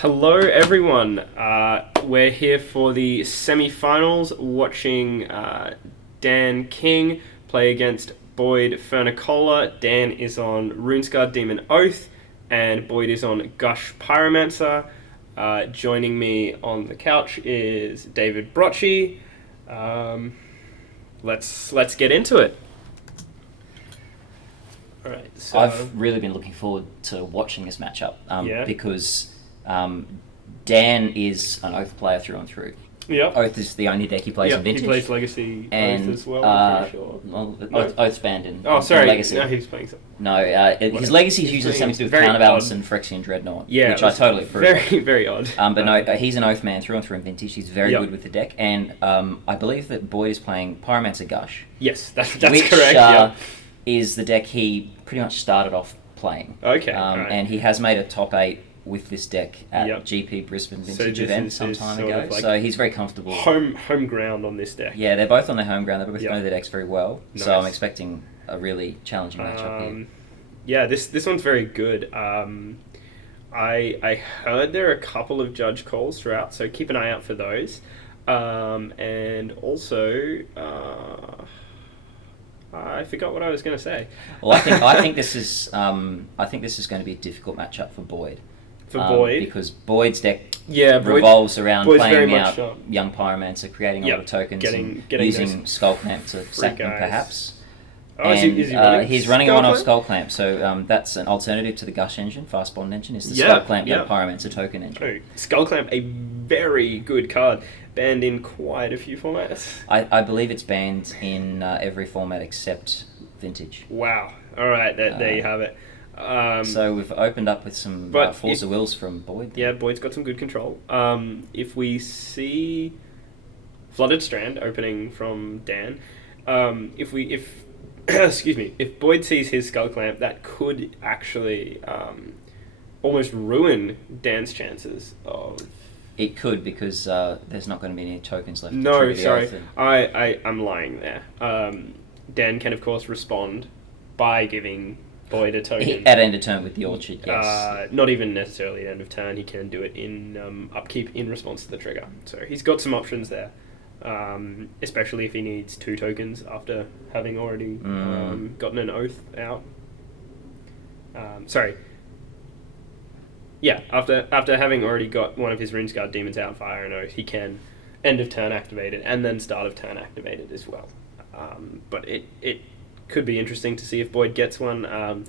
Hello, everyone. We're here for the semi-finals, watching Dan King play against Boyd Furnicola. Dan is on RuneScar Demon Oath, and Boyd is on Gush Pyromancer. Joining me on the couch is David Brocci. Let's get into it. All right. So I've really been looking forward to watching this matchup Yeah. because Dan is an Oath player through and through. Yep. Oath is the only deck he plays in Vintage. He plays Legacy and, Oath as well, I'm pretty sure. Well, No. Oath's banned in Legacy. Legacy. No, he's playing some. No, his Legacy is He's usually playing something to do with very Counterbalance odd. and Phyrexian Dreadnought, Yeah, which I totally approve of. Very, very odd. But no, he's an Oath man through and through in Vintage. He's very Yep. good with the deck, and I believe that Boyd is playing Pyromancer Gush, Yes, that's which correct. Yeah. is the deck he pretty much started off playing. Okay. Right. And he has made a top 8 with this deck at Yep. GP Brisbane So Vintage this event is some his time sort ago. of like So he's very comfortable. home ground on this deck. Yeah, they're both on their home ground. They both Yep. know their decks very well. So Nice. I'm expecting a really challenging matchup here. Yeah, this one's very good. I heard there are a couple of judge calls throughout, so keep an eye out for those. And also, I forgot what I was going to say. Well, I think this is going to be a difficult matchup for Boyd. For Boyd, because Boyd's deck yeah, revolves around Boyd's very playing much, out young Pyromancer, creating a Yep, lot of tokens, getting and using those Skull Clamp to sack them guys. perhaps. Oh, And is he running he's running a one-off Skullclamp? Skull Clamp, so that's an alternative to the Gush engine, Fast Bond engine, is the Yeah, Skull Clamp yeah. Pyromancer token engine. Oh, Skullclamp, a very good card, banned in quite a few formats. I believe it's banned in every format except Vintage. Wow. All right, there you have it. So we've opened up with some but Force of Wills from Boyd. Yeah, Boyd's got some good control. If we see Flooded Strand opening from Dan, if excuse me, if Boyd sees his Skull Clamp, that could actually almost ruin Dan's chances of. It could, because there's not going to be any tokens left. to No, trigger the sorry, Oath and- I'm lying there. Dan can of course respond by giving Boyd a token. At end of turn with the Orchard, yes. Not even necessarily at end of turn. He can do it in upkeep in response to the trigger. So he's got some options there, especially if he needs 2 tokens after having already gotten an Oath out. Yeah, after having already got one of his RuneScar Demons out, Fire and Oath, he can end of turn activate it and then start of turn activate it as well. But it could be interesting to see if Boyd gets one.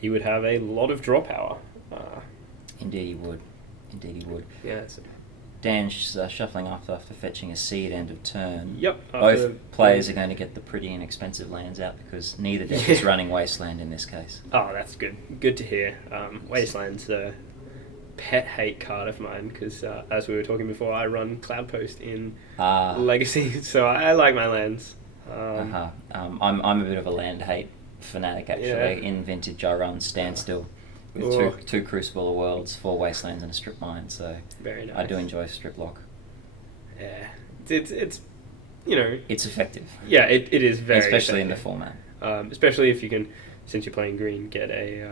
He would have a lot of draw power. Indeed he would. Indeed he would. Yeah. So, Dan's shuffling after fetching a seed end of turn. yep. Both players are going to get the pretty inexpensive lands out because neither deck is running Wasteland in this case. Oh, that's good. Good to hear. Wasteland's a pet hate card of mine because, as we were talking before, I run Cloudpost in Legacy, so I like my lands. I'm a bit of a land hate fanatic actually. Yeah. In Vintage I run Standstill with two Crucible of Worlds, 4 Wastelands and a Strip Mine, so Very nice. I do enjoy Strip Lock. Yeah, it's you know, It's effective. yeah, it is very especially in the effective. format. Especially if you can, since you're playing green, get a.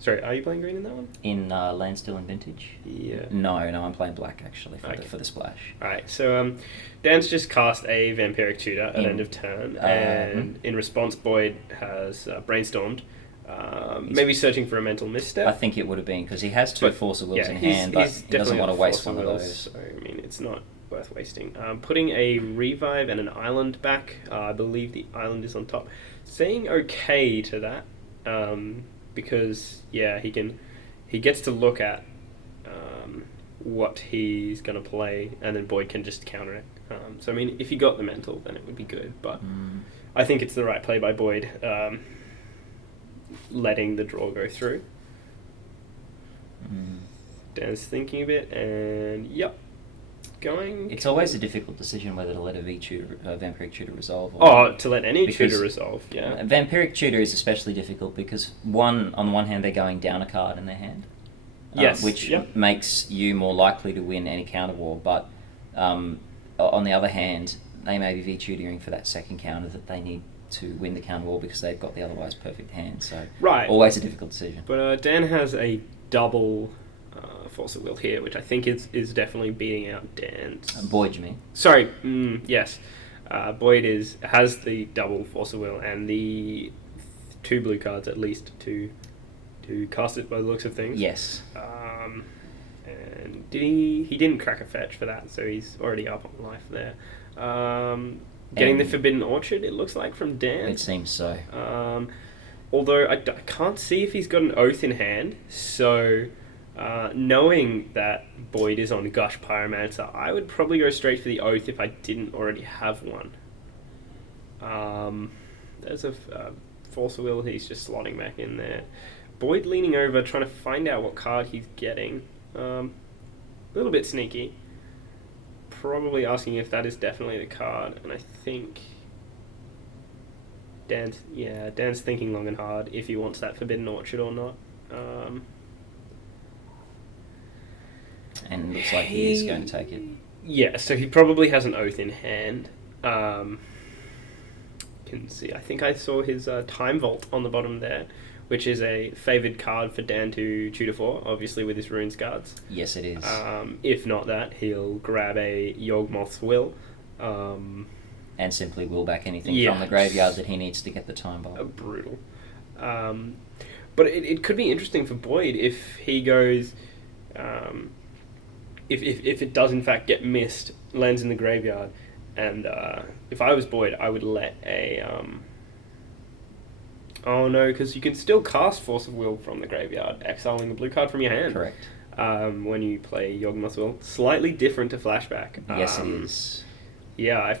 Sorry, are you playing green in that one? In Landstill and Vintage? Yeah. No, I'm playing black actually Okay. for the splash. Alright, so Dan's just cast a Vampiric Tutor at end of turn, and in response, Boyd has brainstormed, maybe searching for a mental misstep. I think it would have been because he has 2 Force of Wills in he's- hand, but he's he doesn't definitely want to got waste Force one of Wills, those. So, I mean, it's not worth wasting. Putting a Revive and an Island back, I believe the Island is on top. Saying okay to that, because, yeah, he gets to look at what he's going to play, and then Boyd can just counter it. So, I mean, if he got the mental, then it would be good, but I think it's the right play by Boyd, letting the draw go through. Dan's thinking a bit, and yep, going. It's always a difficult decision whether to let a Vampiric Tutor resolve or to let any because tutor resolve, yeah. Vampiric Tutor is especially difficult because on the one hand they're going down a card in their hand, Yes, which yep. makes you more likely to win any counter war, but on the other hand they may be V-tutoring for that second counter that they need to win the counter war because they've got the otherwise perfect hand, so Right. always a difficult decision. But Dan has a double Force of Will here, which I think is definitely beating out Dan's. Boyd, you mean? Sorry, yes. Boyd has the double Force of Will and the 2 blue cards at least to cast it by the looks of things. Yes. And he didn't crack a fetch for that, so he's already up on life there. Getting the Forbidden Orchard, it looks like, from Dan. It seems so. Although I can't see if he's got an Oath in hand, so knowing that Boyd is on Gush Pyromancer, I would probably go straight for the Oath if I didn't already have one. There's a Force of Will he's just slotting back in there. Boyd leaning over, trying to find out what card he's getting. A little bit sneaky. Probably asking if that is definitely the card, and I think Dan's thinking long and hard if he wants that Forbidden Orchard or not. And it looks like he is going to take it. Yeah, so he probably has an Oath in hand. Can see, I think I saw his Time Vault on the bottom there, which is a favoured card for Dan to tutor for, obviously with his Runes cards. Yes, it is. If not that, he'll grab a Yawgmoth's Will. And simply will back anything from the graveyard that he needs to get the Time Vault. Brutal. But it could be interesting for Boyd if he goes... If it does in fact get missed, lands in the graveyard, and if I was Boyd, I would let a... Oh no, because you can still cast Force of Will from the graveyard, exiling the blue card from your hand. Correct. When you play Yawgmoth's Will. Slightly different to Flashback. Yes, it is. Yeah,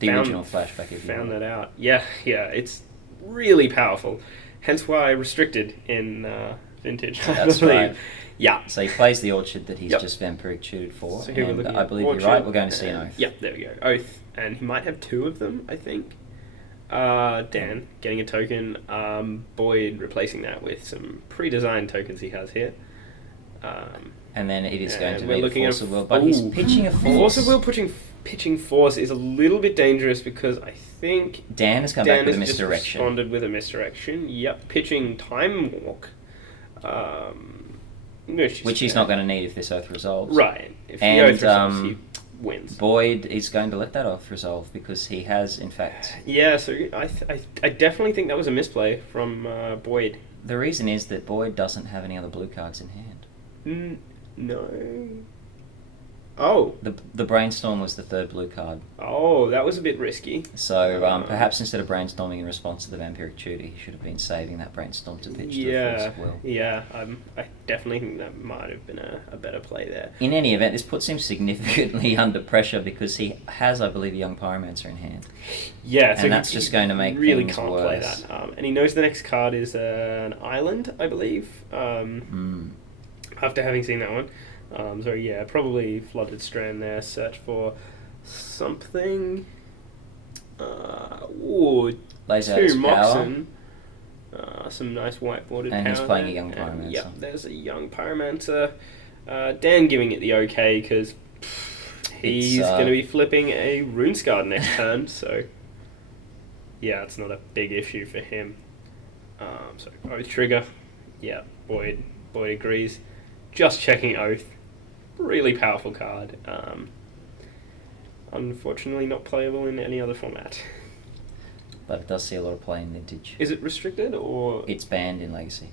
original Flashback, if you found that out. Yeah, it's really powerful. Hence why I restricted in Vintage, That's right. Yeah. So he plays the Orchard that he's just Vampiric tutored for, So and I believe you're right, we're going to see an Oath. Yep, there we go. Oath. And he might have 2 of them, I think. Dan getting a token. Boyd replacing that with some pre-designed tokens he has here. And then it is going to we're be looking a at Force of Will, but he's pitching a Force. Force of Will pitching Force is a little bit dangerous because I think Dan has come back with a misdirection. Responded with a misdirection. Yep, pitching Time Walk. Which he's not going to need if this Oath resolves. Right. If the Oath resolves, he wins. Boyd is going to let that Oath resolve because he has, in fact... Yeah, so I definitely think that was a misplay from Boyd. The reason is that Boyd doesn't have any other blue cards in hand. No. Oh. The Brainstorm was the 3rd blue card. Oh, that was a bit risky. So perhaps instead of brainstorming in response to the Vampiric Tutor, he should have been saving that Brainstorm to pitch to the Force of Will. Yeah, I definitely think that might have been a better play there. In any event, this puts him significantly under pressure because he has, I believe, a Young Pyromancer in hand. Yeah, so and that's just going to make really things can't worse. Play that. And he knows the next card is an Island, I believe. After having seen that one. So yeah, probably Flooded Strand there. Search for something. Lays out his Moxen. Some nice whiteboarded and power. He's playing there. a Young Pyromancer. Yep, there's a Young Pyromancer. Dan giving it the okay because he's going to be flipping a Runescarred next turn. So yeah, it's not a big issue for him. So Oath trigger. Yeah, Boyd agrees. Just checking Oath. Really powerful card. Unfortunately not playable in any other format. But it does see a lot of play in Vintage. Is it restricted or...? It's banned in Legacy.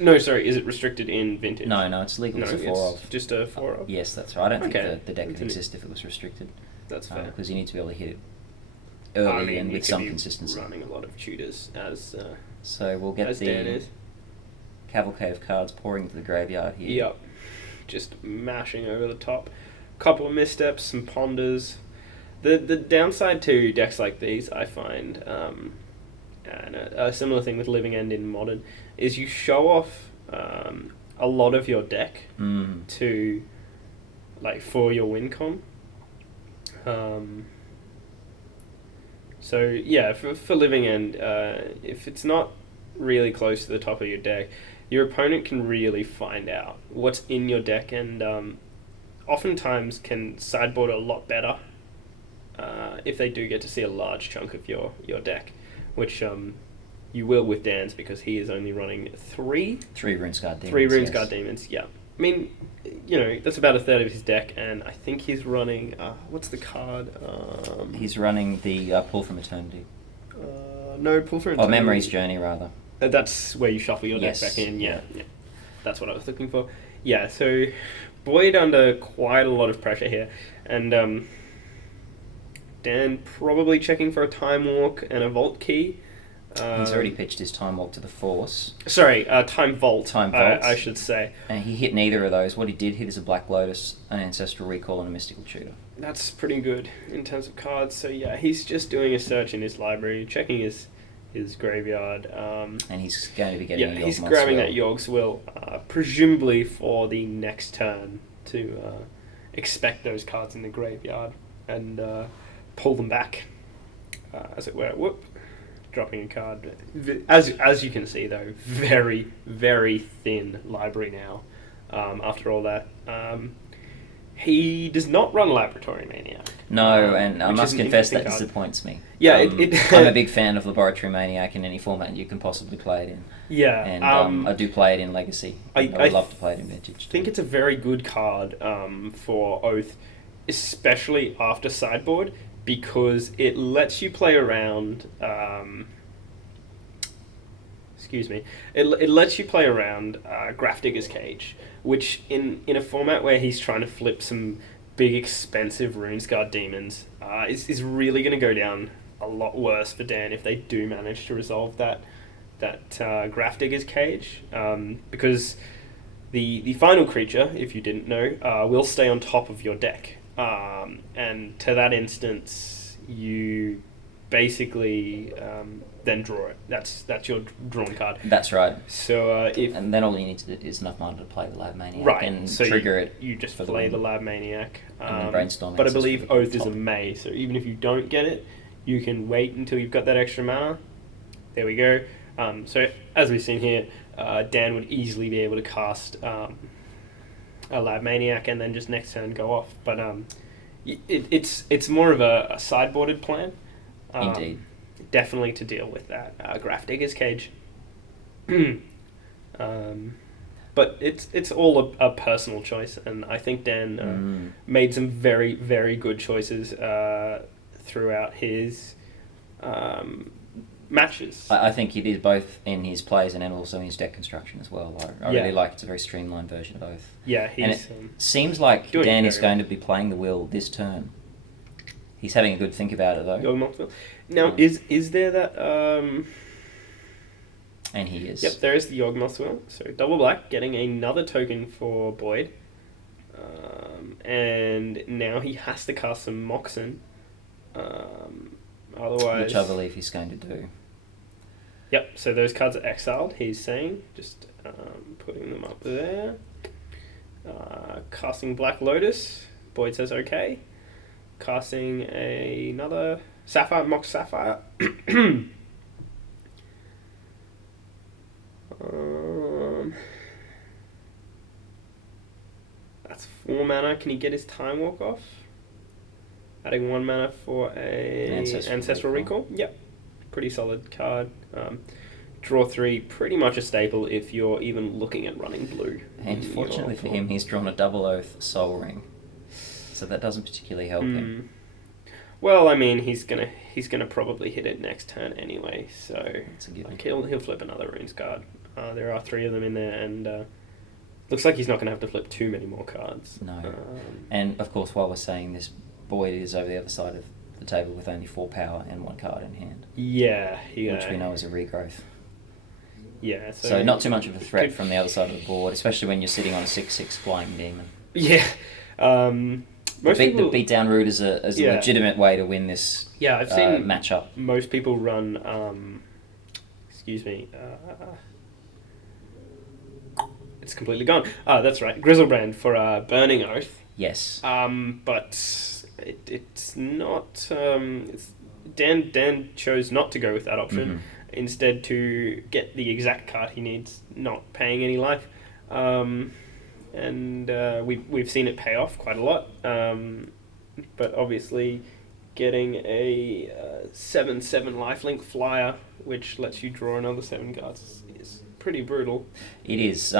No, sorry, is it restricted in Vintage? No, it's legal as a 4-of. Just a 4-of? Yes, that's right. I don't think the deck could exist if it was restricted. That's fair. Because you need to be able to hit it early and with some consistency. Running a lot of tutors as so we'll get as the Dan is. Cavalcade of cards pouring into the graveyard here. Yep. Just mashing over the top. Couple of missteps, some ponders. The downside to decks like these, I find, and a similar thing with Living End in Modern, is you show off a lot of your deck to, like, for your win con. So yeah, for Living End, if it's not really close to the top of your deck, your opponent can really find out what's in your deck and oftentimes can sideboard a lot better if they do get to see a large chunk of your deck, which you will with Dan's because he is only running three Runescarred Demons. Runescarred Demons, yeah. I mean, that's about a third of his deck, and I think he's running. What's the card? He's running the Pull from Eternity. No, Pull from Or Eternity. Memory's Journey, rather. That's where you shuffle your Yes. deck back in. Yeah, yeah. That's what I was looking for. Yeah, so Boyd under quite a lot of pressure here, and Dan probably checking for a Time Walk and a Vault Key. He's already pitched his Time Walk to the Force. Sorry, Time Vault. Time Vault. I should say. And he hit neither of those. What he did hit is a Black Lotus, an Ancestral Recall, and a Mystical Tutor. That's pretty good in terms of cards. So yeah, he's just doing a search in his library, checking his graveyard. And he's going to be getting a Yogg he's Moth's grabbing Will. that Yogg's Will, presumably for the next turn to expect those cards in the graveyard and pull them back, as it were. Whoop. Dropping a card. As you can see, though, very, very thin library now. After all that, he does not run Laboratory Maniac. No, and I which must is an confess that interesting card. disappoints me. Yeah, I'm a big fan of Laboratory Maniac in any format you can possibly play it in. Yeah, And I do play it in Legacy. I would love to play it in Vintage. I think it's a very good card for Oath, especially after sideboard, because it lets you play around. Excuse me. It lets you play around Grafdigger's Cage, which in a format where he's trying to flip some big expensive RuneScarred demons is really going to go down a lot worse for Dan if they do manage to resolve that Grafdigger's Cage, because the final creature, if you didn't know, will stay on top of your deck, and to that instance you basically then draw it. That's your drawn card. That's right. So and then all you need to do is enough mana to play the Lab Maniac right, and so trigger it. You just for play the the Lab Maniac. and then brainstorm. But I Ancestral believe Recall Oath is a top. May, so even if you don't get it, you can wait until you've got that extra mana. There we go. So as we've seen here, Dan would easily be able to cast a Lab Maniac and then just next turn go off. But it's more of a sideboarded plan. Indeed. Definitely to deal with that Grafdigger's Cage. But it's all a personal choice, and I think Dan made some very, very good choices throughout his matches. I think it is both in his plays and also in his deck construction as well. I really like it's a very streamlined version of Oath. Yeah, and he's it seems like doing Dan very is going to be playing the Will this turn. He's having a good think about it though. Yogg Moth's Will. Now, is there that? And he is. Yep, there is the Yogg Moth's Will. So double black, getting another token for Boyd, and now he has to cast some Moxen. Otherwise, Which I believe he's going to do. Yep, so those cards are exiled, he's saying. Just putting them up there. Casting Black Lotus. Boyd says okay. Casting another Sapphire, Mox Sapphire. That's 4 mana. Can he get his Time Walk off? Adding 1 mana for an Ancestral Recall. Yep. Pretty solid card. Draw 3, pretty much a staple if you're even looking at running blue. And fortunately for him, he's drawn a double Oath Soul Ring. So that doesn't particularly help him. Well, I mean, he's gonna probably hit it next turn anyway, so It's a given. like, he'll flip another Runes card. There are 3 of them in there, and looks like he's not gonna have to flip too many more cards. No. And of course, while we're saying this, Boyd is over the other side of the table with only 4 power and 1 card in hand. Yeah, which we know is a regrowth. Yeah, so not too much of a threat from the other side of the board, especially when you're sitting on a 6/6 flying demon. Yeah. The beat down route is a legitimate way to win this I've seen matchup. Most people run excuse me, it's completely gone. That's right, Grizzlebrand for Burning Oath. Yes. But it's not. Dan chose not to go with that option. Mm-hmm. Instead, to get the exact card he needs, not paying any life. And we've seen it pay off quite a lot. But obviously, getting a 7/7 lifelink flyer, which lets you draw another 7 cards, is pretty brutal. It is.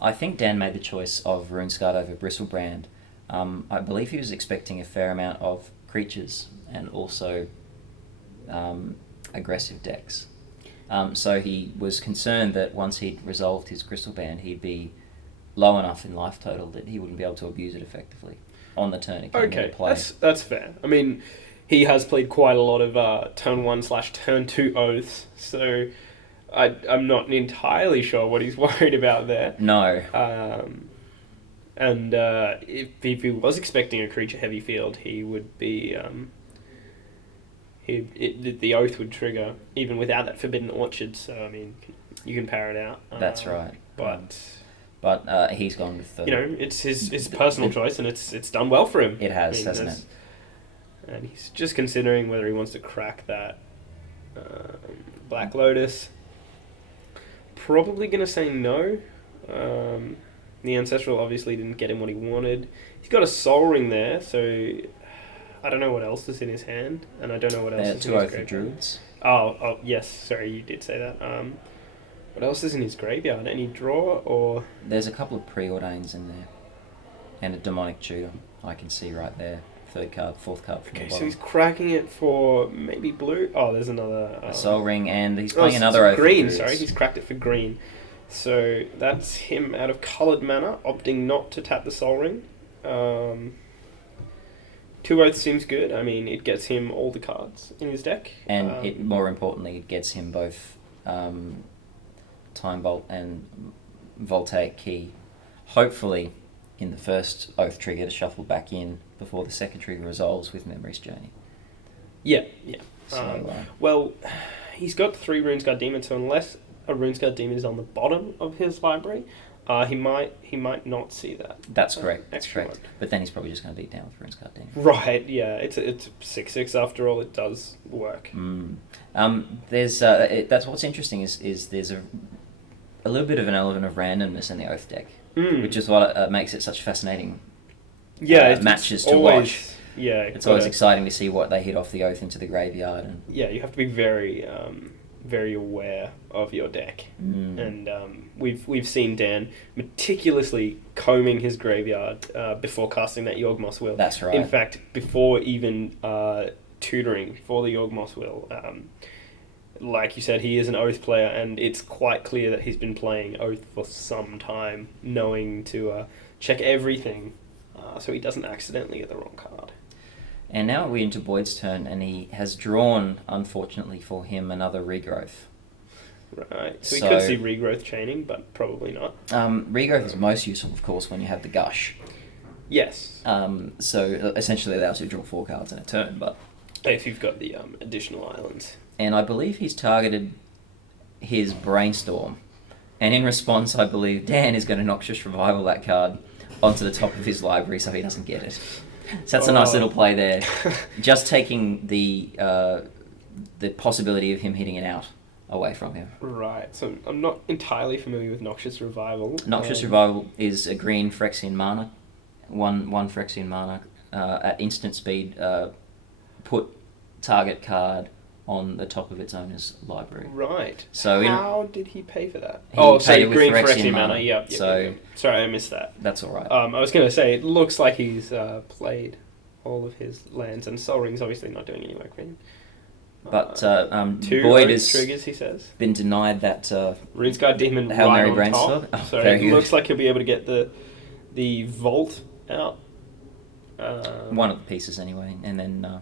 I think Dan made the choice of RuneScard over Bristlebrand. I believe he was expecting a fair amount of creatures and also aggressive decks. So he was concerned that once he'd resolved his Crystal Band, he'd be low enough in life total that he wouldn't be able to abuse it effectively on the turn it came into play. That's fair. I mean, he has played quite a lot of turn 1/turn 2 oaths, so I'm not entirely sure what he's worried about there. No. And if he was expecting a creature heavy field, he would be the oath would trigger even without that Forbidden Orchard. So I mean, you can power it out. That's right. But he's gone with the... it's his personal choice, and it's done well for him. It has, hasn't it? And he's just considering whether he wants to crack that Black Lotus. Probably going to say no. The Ancestral obviously didn't get him what he wanted. He's got a Soul Ring there, so I don't know what else is in his hand, and I don't know what else is in his graveyard. Druids. Oh, yes, sorry, you did say that. What else is in his graveyard? Any draw, or...? There's a couple of Preordains in there, and a Demonic Tutor, I can see right there. Third card, fourth card from the bottom. So he's cracking it for maybe blue? Oh, there's another... a Soul Ring, and he's playing another Oath green, of Druids. sorry, he's cracked it for green. So that's him out of coloured mana, opting not to tap the Soul Ring. 2 Oaths seems good. I mean, it gets him all the cards in his deck. And it more importantly, it gets him both Time Bolt and Voltaic Key. Hopefully, in the first Oath trigger to shuffle back in before the second trigger resolves with Memory's Journey. Yeah. So, well, he's got 3 RuneScar Demons, so unless a RuneScar Demon is on the bottom of his library, he might not see that. That's correct. That's extra correct. one. But then he's probably just going to beat down with RuneScar Demon. Right, yeah. It's 6/6 after all. It does work. There's that's what's interesting is there's a little bit of an element of randomness in the Oath deck, which is what makes it such fascinating matches to watch. Yeah, it's always exciting to see what they hit off the Oath into the graveyard. And you have to be very very aware of your deck, and we've seen Dan meticulously combing his graveyard before casting that Yawgmoth's Will. That's right. In fact, before even tutoring for the Yawgmoth's Will. Like you said, he is an Oath player, and it's quite clear that he's been playing Oath for some time, knowing to check everything so he doesn't accidentally get the wrong card. And now we're into Boyd's turn, and he has drawn, unfortunately for him, another Regrowth. Right, so he could see Regrowth chaining, but probably not. Regrowth is most useful, of course, when you have the Gush. Yes. So essentially allows you to draw 4 cards in a turn, but... If you've got the additional islands. And I believe he's targeted his Brainstorm. And in response, I believe Dan is going to Noxious Revival that card onto the top of his library so he doesn't get it. So that's a nice little play there. Just taking the possibility of him hitting it out away from him. Right, so I'm not entirely familiar with Noxious Revival. Noxious Revival is a green Phyrexian mana. One Phyrexian mana. At instant speed, put target card on the top of its owner's library. Right. So how did he pay for that? So green Phyrexian mana. Yep. So sorry, I missed that. That's all right. I was going to say, it looks like he's played all of his lands, and Sol Ring's obviously not doing any work for him. But 2 Boyd has triggers, he says. Been denied that RuneScar Demon Hail right Mary on Brainstorm. top. So it looks like he'll be able to get the Vault out. One of the pieces anyway, and then...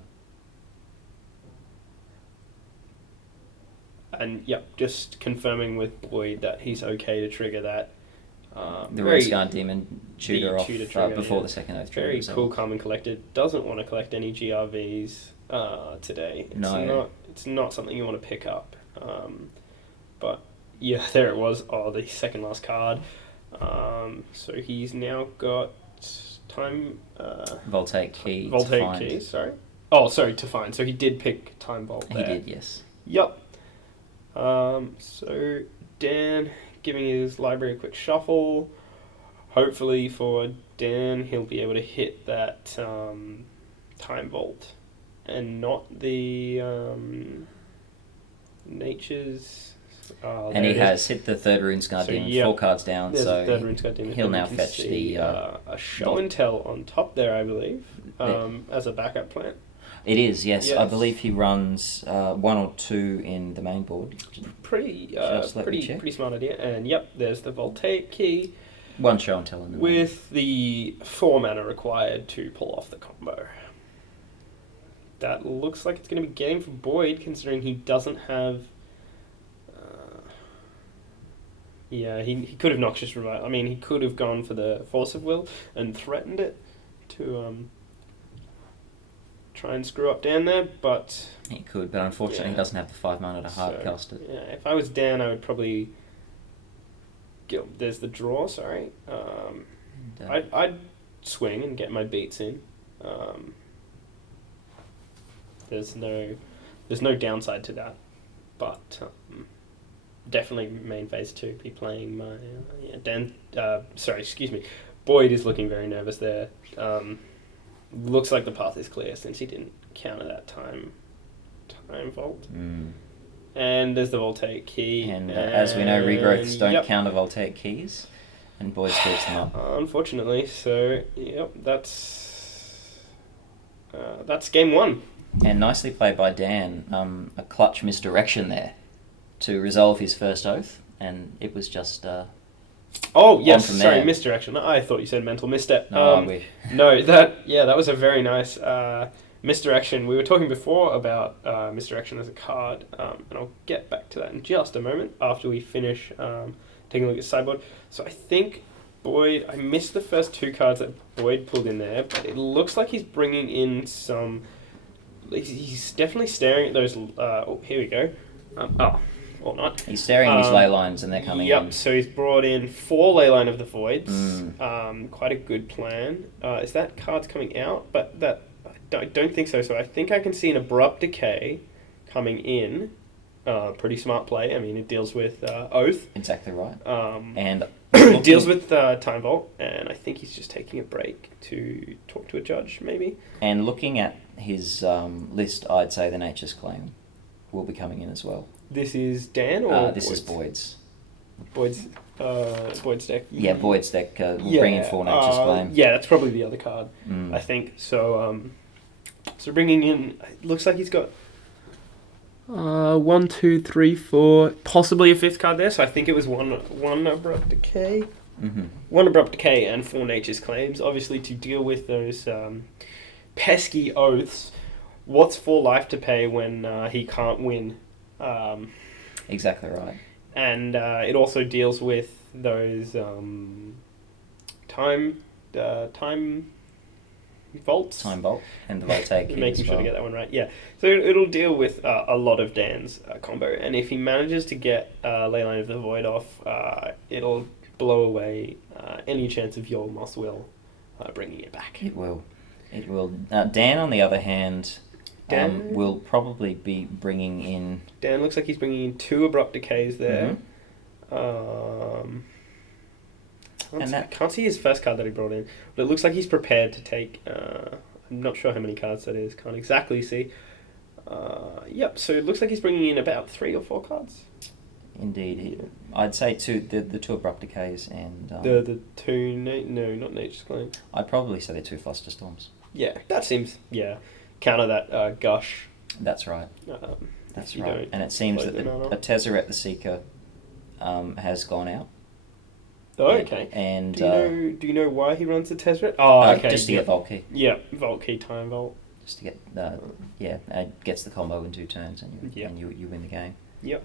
And just confirming with Boyd that he's okay to trigger that. The RuneScar Demon tutor off trigger, before the second Oath trigger. Very cool, calm and collected. Doesn't want to collect any GRVs today. It's not something you want to pick up. But yeah, there it was. Oh, the second last card. So he's now got time... Voltaic Key. Voltaic Key, sorry. Oh, sorry, to find. So he did pick Time Bolt there. He did, yes. Yep. So Dan giving his library a quick shuffle. Hopefully for Dan, he'll be able to hit that Time Bolt and not the Nature's Oh, And there he it is. has hit the third Runes Guardian, So, yep. 4 cards down, There's so a third Runes Guardian, he'll and you now can fetch see, the... a show and tell on top there, I believe, Yeah. as a backup plan. It is, yes. I Yes. believe he runs 1 or 2 in the main board. Pretty, Just let me check. pretty smart idea. And yep, there's the Voltaic key 1 show and tell in the main. with the 4 mana required to pull off the combo. That looks like it's going to be getting for Boyd, considering he doesn't have. Yeah, he could have Noxious Revival. I mean, he could have gone for the Force of Will and threatened it to try and screw up Dan there, but He could, but unfortunately he doesn't have the 5 mana to hardcast it. yeah, if I was Dan, I would probably. There's the draw. Sorry, And, I'd swing and get my beats in. There's no downside to that, but definitely main phase 2 be playing my Dan. Sorry, excuse me. Boyd is looking very nervous there. Looks like the path is clear since he didn't counter that time vault. And there's the Voltaic key. And as we know, regrowths don't yep. counter Voltaic keys, and Boyd scoops them up. Unfortunately, so yep, that's game 1. And nicely played by Dan. A clutch misdirection there to resolve his first oath, and it was just... Oh yes, from sorry, there. misdirection. I thought you said mental misstep. No, I wish. No, that was a very nice misdirection. We were talking before about misdirection as a card, and I'll get back to that in just a moment after we finish taking a look at sideboard. So I think Boyd, I missed the first 2 cards that Boyd pulled in there, but it looks like he's bringing in some. He's definitely staring at those. Oh, here we go. Or not. He's staring at his ley lines and they're coming in. Yep, so he's brought in 4 Leyline of the Voids. Quite a good plan. Is that cards coming out? But I don't think so. So I think I can see an Abrupt Decay coming in. Pretty smart play. I mean, it deals with Oath. Exactly right. And And deals with Time Vault. And I think he's just taking a break to talk to a judge, maybe. And looking at his list, I'd say the Nature's Claim will be coming in as well. This is Dan or this is Boyd's. Boyd's deck. Yeah, Boyd's deck will bring in 4 Nature's Claim. Yeah, that's probably the other card, I think. So, so bringing in, it looks like he's got 1, 2, 3, 4, possibly a 5th card there. So I think it was one Abrupt Decay. 1 Abrupt Decay and 4 Nature's Claims, obviously to deal with those pesky oaths. What's 4 life to pay when he can't win? Exactly right. And it also deals with those time vaults. Time Bolt and the Voltaic key Making as sure well. to get that one right. Yeah. So it'll deal with a lot of Dan's combo, and if he manages to get Leyline of the Void off, it'll blow away any chance of your Moss Will bringing it back. It will. It will. Dan, on the other hand, Dan? will probably be bringing in... Dan looks like he's bringing in 2 Abrupt Decays there. I can't see his first card that he brought in, but it looks like he's prepared to take... I'm not sure how many cards that is. Can't exactly see. Yep, so it looks like he's bringing in about 3 or 4 cards. Indeed. I'd say the 2 Abrupt Decays and... the 2... No, not Nature's Claim. I'd probably say the 2 Flusterstorms. Yeah, that seems... Yeah. Counter that Gush. That's right. That's right. And it seems that a Tezzeret the Seeker has gone out. Oh, okay. And do you know why he runs the Tezzeret? Oh, okay. Just to get Vault Key. Yeah, Vault Key, Time Vault. Just to get gets the combo in 2 turns and you win the game. Yep.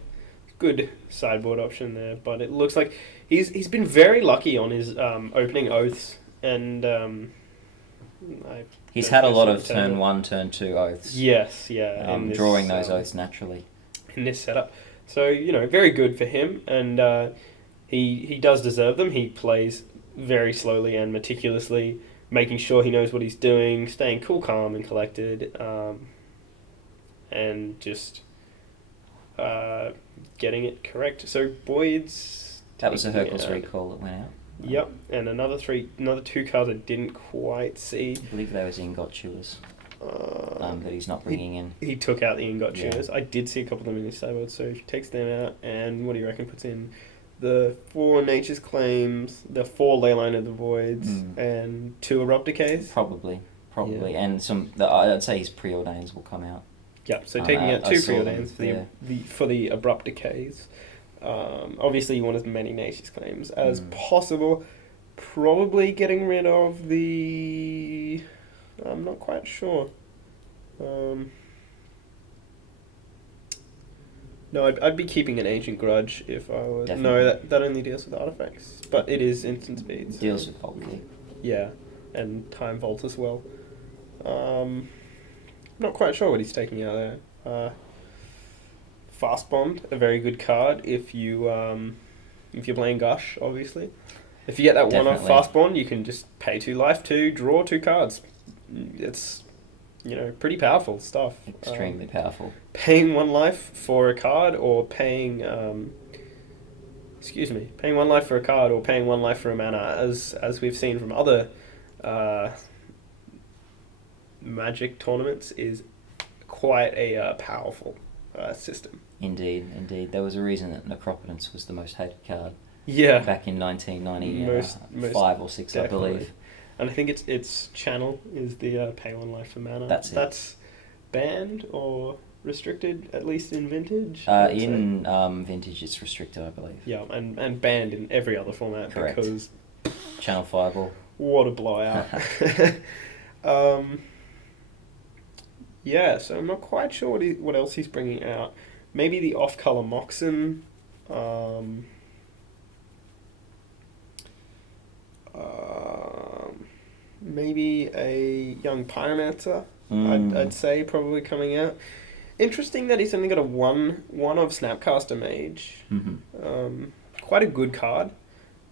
Good sideboard option there, but it looks like he's been very lucky on his opening oaths, and he's had a lot of turn 1, turn 2 oaths. Yes, yeah. Drawing those oaths naturally. In this setup. So, very good for him, and he does deserve them. He plays very slowly and meticulously, making sure he knows what he's doing, staying cool, calm, and collected, and just getting it correct. So Boyd's... That was a Hercules recall that went out. Yep, and another 2 cards I didn't quite see. I believe they was Ingot Chewers. that he's not bringing in. He took out the ingot Yeah. tuners. I did see a couple of them in his sideboard, so he takes them out, and what do you reckon puts in the 4 Nature's Claims, the 4 Leyline of the Voids, and 2 Abrupt Decays? Probably, Yeah. and I'd say his preordains will come out. Yep, so taking out I 2 saw them, preordains for yeah. the Abrupt Decays. Obviously, you want as many Nature's Claims as possible. Probably getting rid of the... I'm not quite sure. No, I'd be keeping an Ancient Grudge if I was... Definitely. No, that only deals with artifacts. But it is instant speed. So Deals with Vault Key. yeah, and Time Vault as well. Not quite sure what he's taking out there. Fast Bond, a very good card if you're playing Gush, obviously. If you get that one-off Definitely. Fast Bond, you can just pay 2 life to draw 2 cards. It's, pretty powerful stuff. Extremely powerful. Paying 1 life for a card, or paying... paying 1 life for a card, or paying 1 life for a mana, as we've seen from other Magic tournaments, is quite a powerful system. Indeed. There was a reason that Necropotence was the most hated card Yeah. back in 1995 Most or 6, definitely. I believe. And I think it's Channel is the pay 1 life for mana. That's it. That's banned or restricted, at least in Vintage. I would say. In Vintage, it's restricted, I believe. Yeah, and banned in every other format. Correct. Because Channel Fireball. what a blowout. Yeah, so I'm not quite sure what else he's bringing out. Maybe the off-color Moxen. Maybe a young Pyromancer. I'd say probably coming out. Interesting that he's only got a one of Snapcaster Mage. Mm-hmm. Quite a good card,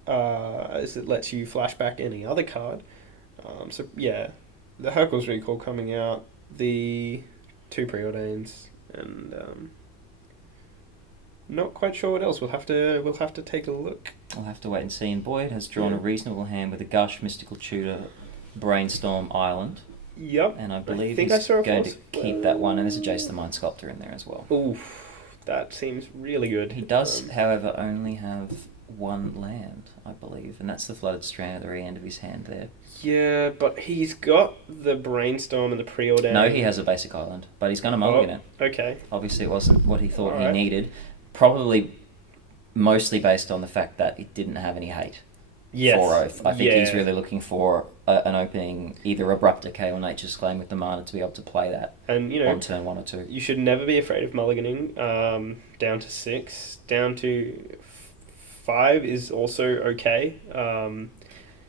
as it lets you flashback any other card. So yeah, the Hercules Recall coming out, the 2 Preordains, and not quite sure what else. We'll have to take a look. I'll have to wait and see. And Boyd has drawn a reasonable hand with a Gush, Mystical Tutor, Brainstorm, Island. Yep. And I believe think I he's saw a going to false- keep that one. And there's a Jace the Mind Sculptor in there as well. Oof, that seems really good. He does, however, only have 1 land, I believe, and that's the Flooded Strand at the very end of his hand there. Yeah, but he's got the Brainstorm and the Preordain. No, he has a basic island, but he's going to mulligan it. Okay. Obviously, it wasn't what he thought Alright. he needed. Probably mostly based on the fact that it didn't have any hate Yes. for Oath. I think Yeah. he's really looking for an opening, either Abrupt Decay or Nature's Claim with the mana to be able to play that And on turn 1 or 2. you should never be afraid of mulliganing. Down to 6, down to 5 is also okay.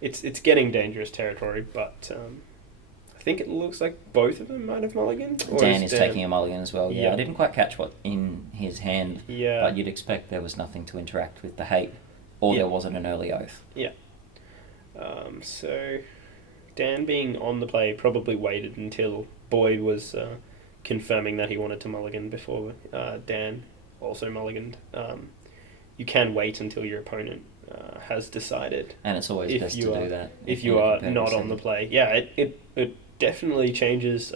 It's getting dangerous territory, but I think it looks like both of them might have mulliganed. Or Dan is taking a mulligan as well. Yeah, Yeah. I didn't quite catch what in his hand, Yeah. but you'd expect there was nothing to interact with the hate, or Yeah. there wasn't an early Oath. So Dan, being on the play, probably waited until Boyd was confirming that he wanted to mulligan before Dan also mulliganed. You can wait until your opponent has decided. And it's always If best you to are- do that. If in you a are competitive not on setting. the play, yeah, it definitely changes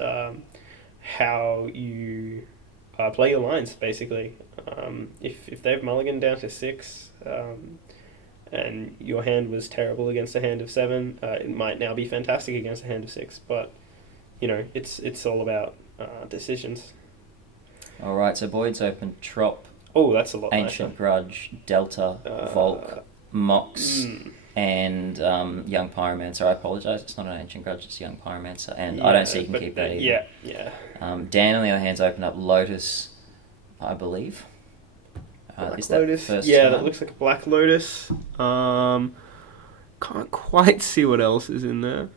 how you play your lines. Basically, if they've mulliganed down to 6, and your hand was terrible against a hand of 7, it might now be fantastic against a hand of 6. But it's all about decisions. Alright, so Boyd's open Trop, Oh, that's a lot Ancient nicer. Grudge, Delta, Volk, Mox, and Young Pyromancer. I apologise, it's not an Ancient Grudge, it's Young Pyromancer, and I don't see you can but keep that either. Yeah. Dan, on the other hand, has opened up Lotus, I believe. Black Is that Lotus. first Yeah, time? that looks like a Black Lotus. Can't quite see what else is in there.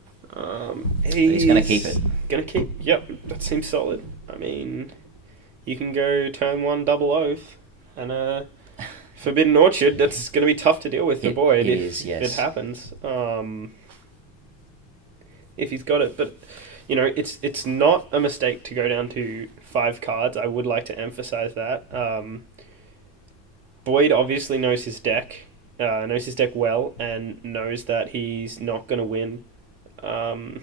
He's going to keep it. Gonna keep. Yep, that seems solid. I mean, you can go turn 1 double Oath, and Forbidden Orchard. That's gonna be tough to deal with for Boyd if it happens. If he's got it, but it's not a mistake to go down to 5 cards. I would like to emphasize that. Boyd obviously knows his deck well, and knows that he's not going to win.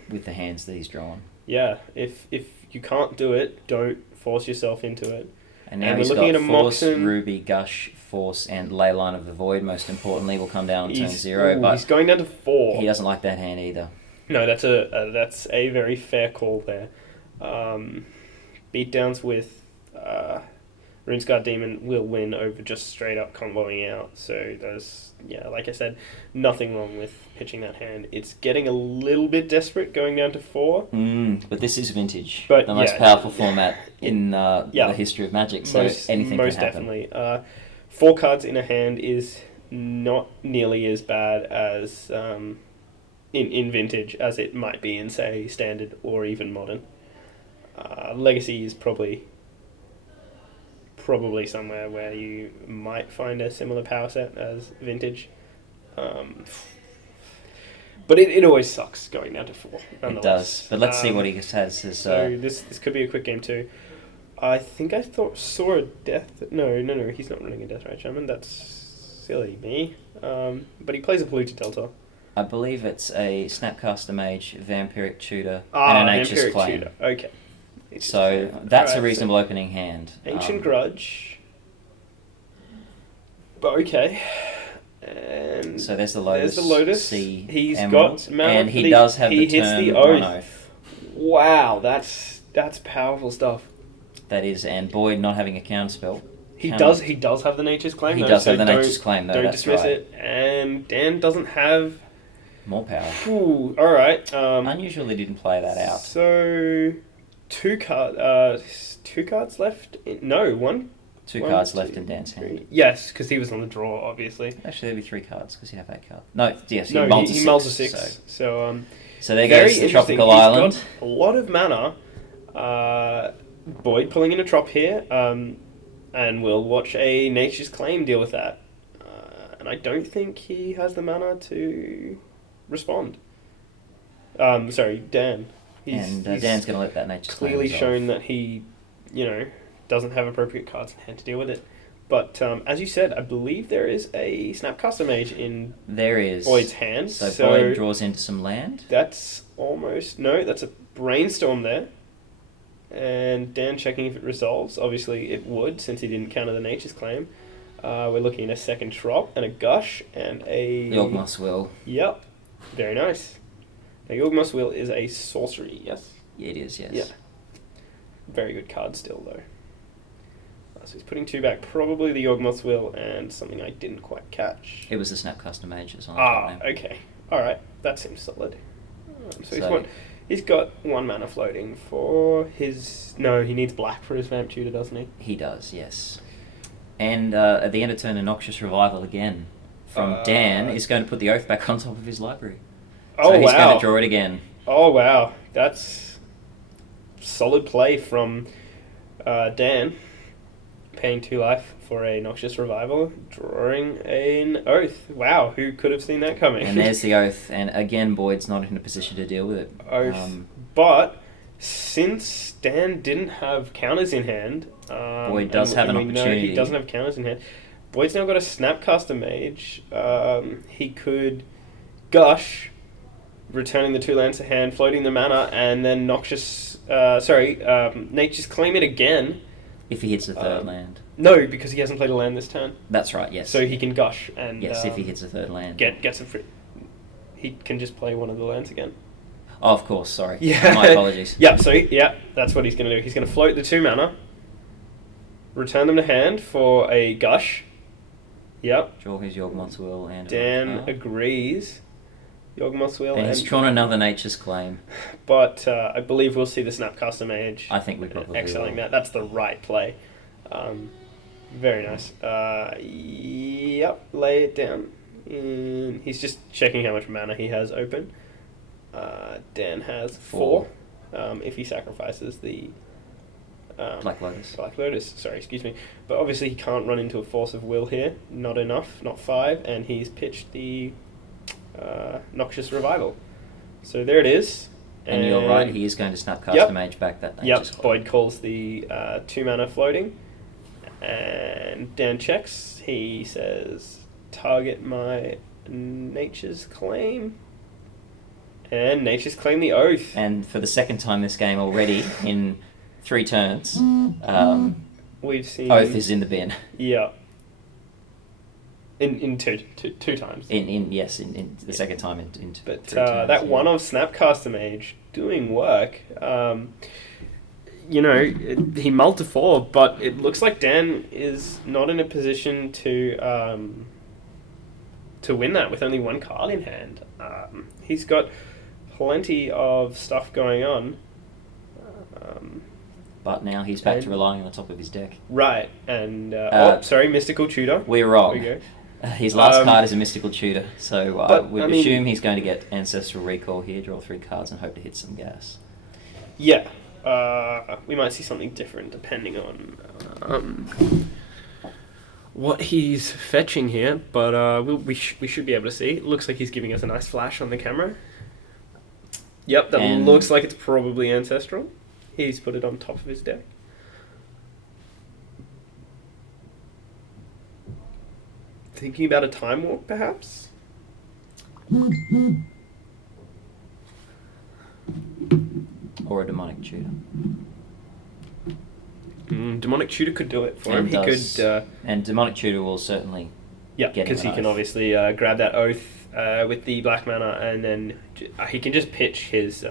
With the hands that he's drawn. yeah, if you can't do it, don't force yourself into it. And now And he's we're looking got at a Force, Moxon. Ruby, Gush, Force, and Leyline of the Void, most importantly, will come down on turn 0, Ooh, but he's going down to 4. he doesn't like that hand either. No, that's a very fair call there. Beatdowns with RuneScar Demon will win over just straight up comboing out. So there's, like I said, nothing wrong with pitching that hand. It's getting a little bit desperate going down to 4. But this is Vintage, But, the most yeah, powerful format in the history of Magic, so anything can happen. Definitely. 4 cards in a hand is not nearly as bad as in Vintage as it might be in, say, Standard or even Modern. Legacy is probably somewhere where you might find a similar power set as Vintage. But it always sucks going down to 4. It does, but let's see what he has. So this could be a quick game too. I think I saw a death. No, he's not running a Deathrite Shaman. That's silly me. But he plays a Polluted Delta. I believe it's a Snapcaster Mage, Vampiric Tutor, and an Nature's Claim. Tutor. Okay. So that's a reasonable opening hand. Ancient Grudge. But okay. And so there's the Lotus. He's Emerald, got mana and he does have the turn the Oath. Wow, that's powerful stuff. That is, and Boyd not having a counterspell. He does have the Nature's Claim. He does have the Nature's Claim, though. Don't that's dismiss right. it. And Dan doesn't have more power. Ooh, all right. Unusually didn't play that out. So 2 cards left. One. Two cards left in Dan's hand. Yes, because he was on the draw, obviously. Actually, there'd be 3 cards because you have 8 cards. No, yes, he mulls a 6. So there goes the Tropical Island. He's got a lot of mana. Boyd pulling in a Trop here, and we'll watch a Nature's Claim deal with that. And I don't think he has the mana to respond. Sorry, Dan. He's Dan's going to let that Nature's Claim clearly shown that he, doesn't have appropriate cards in hand to deal with it. But as you said, I believe there is a Snapcaster Mage in Boyd's hand. So Boyd draws into some land. That's that's a Brainstorm there. And Dan checking if it resolves. Obviously it would, since he didn't counter the Nature's Claim. We're looking at a second Trop and a Gush and a Yawgmoth's Will. Yep. Very nice. Now Yawgmoth's Will is a sorcery, yes? Yeah, it is, yes. Yeah. Very good card still, though. So he's putting 2 back. Probably the Yawgmoth's Will and something I didn't quite catch. It was the Snapcaster Mage that's on the top now. Okay. Alright. That seems solid. So he's got 1 mana floating for his... No, he needs black for his Vamp Tutor, doesn't he? He does, yes. And at the end of turn, a Noxious Revival again from Dan is going to put the Oath back on top of his library. So he's going to draw it again. Oh, wow. That's solid play from Dan. Paying 2 life for a Noxious Revival, drawing an Oath. Wow, who could have seen that coming? And there's the Oath, and again, Boyd's not in a position to deal with it. Oath. But since Dan didn't have counters in hand... Boyd does have an opportunity. He doesn't have counters in hand. Boyd's now got a Snapcaster Mage. He could Gush, returning the 2 lands to hand, floating the mana, and then Nature's Claim it again. If he hits the 3rd land. No, because he hasn't played a land this turn. That's right, yes. So he can Gush and... Yes, if he hits the 3rd land. Get some free... He can just play one of the lands again. Oh, of course, sorry. Yeah. My apologies. That's what he's going to do. He's going to float the 2 mana, return them to hand for a Gush. Yep. Draw his Yawgmoth's Will and... Dan agrees. Yawgmoth's Will and he's drawn another Nature's Claim. But I believe we'll see the Snapcaster Mage. I think we probably excelling will. that. That's the right play. Very nice. Yep, lay it down. He's just checking how much mana he has open. Dan has 4. If he sacrifices the... Black Lotus. Black Lotus, sorry, excuse me. But obviously he can't run into a Force of Will here. Not enough, not 5. And he's pitched the Noxious Revival. So there it is. And you're right, he is going to Snapcaster Mage back that Nature's Claim. Boyd calls the 2 mana floating. And Dan checks. He says, target my Nature's Claim. And Nature's Claim the Oath. And for the second time this game already, in 3 turns, We've seen... Oath is in the bin. Yeah. In two times. In the second time in But 3 turns. that one of Snapcaster Mage doing work. You know, he mulled to 4, but it looks like Dan is not in a position to win that with only 1 card in hand. He's got plenty of stuff going on. But now he's back to relying on the top of his deck. Right, and... Mystical Tutor. We're wrong. There we go. His last card is a Mystical Tutor, so but, we'd assume he's going to get Ancestral Recall here, draw 3 cards, and hope to hit some gas. Yeah. We might see something different depending on what he's fetching here, but we should be able to see. It looks like he's giving us a nice flash on the camera. Yep, that looks like it's probably Ancestral. He's put it on top of his deck. Thinking about a Time Walk, perhaps? Or a Demonic Tutor. Demonic Tutor could do it for him. And He could... and Demonic Tutor will certainly yeah, get him because he an can oath. obviously grab that Oath with the black mana, and then he can just pitch his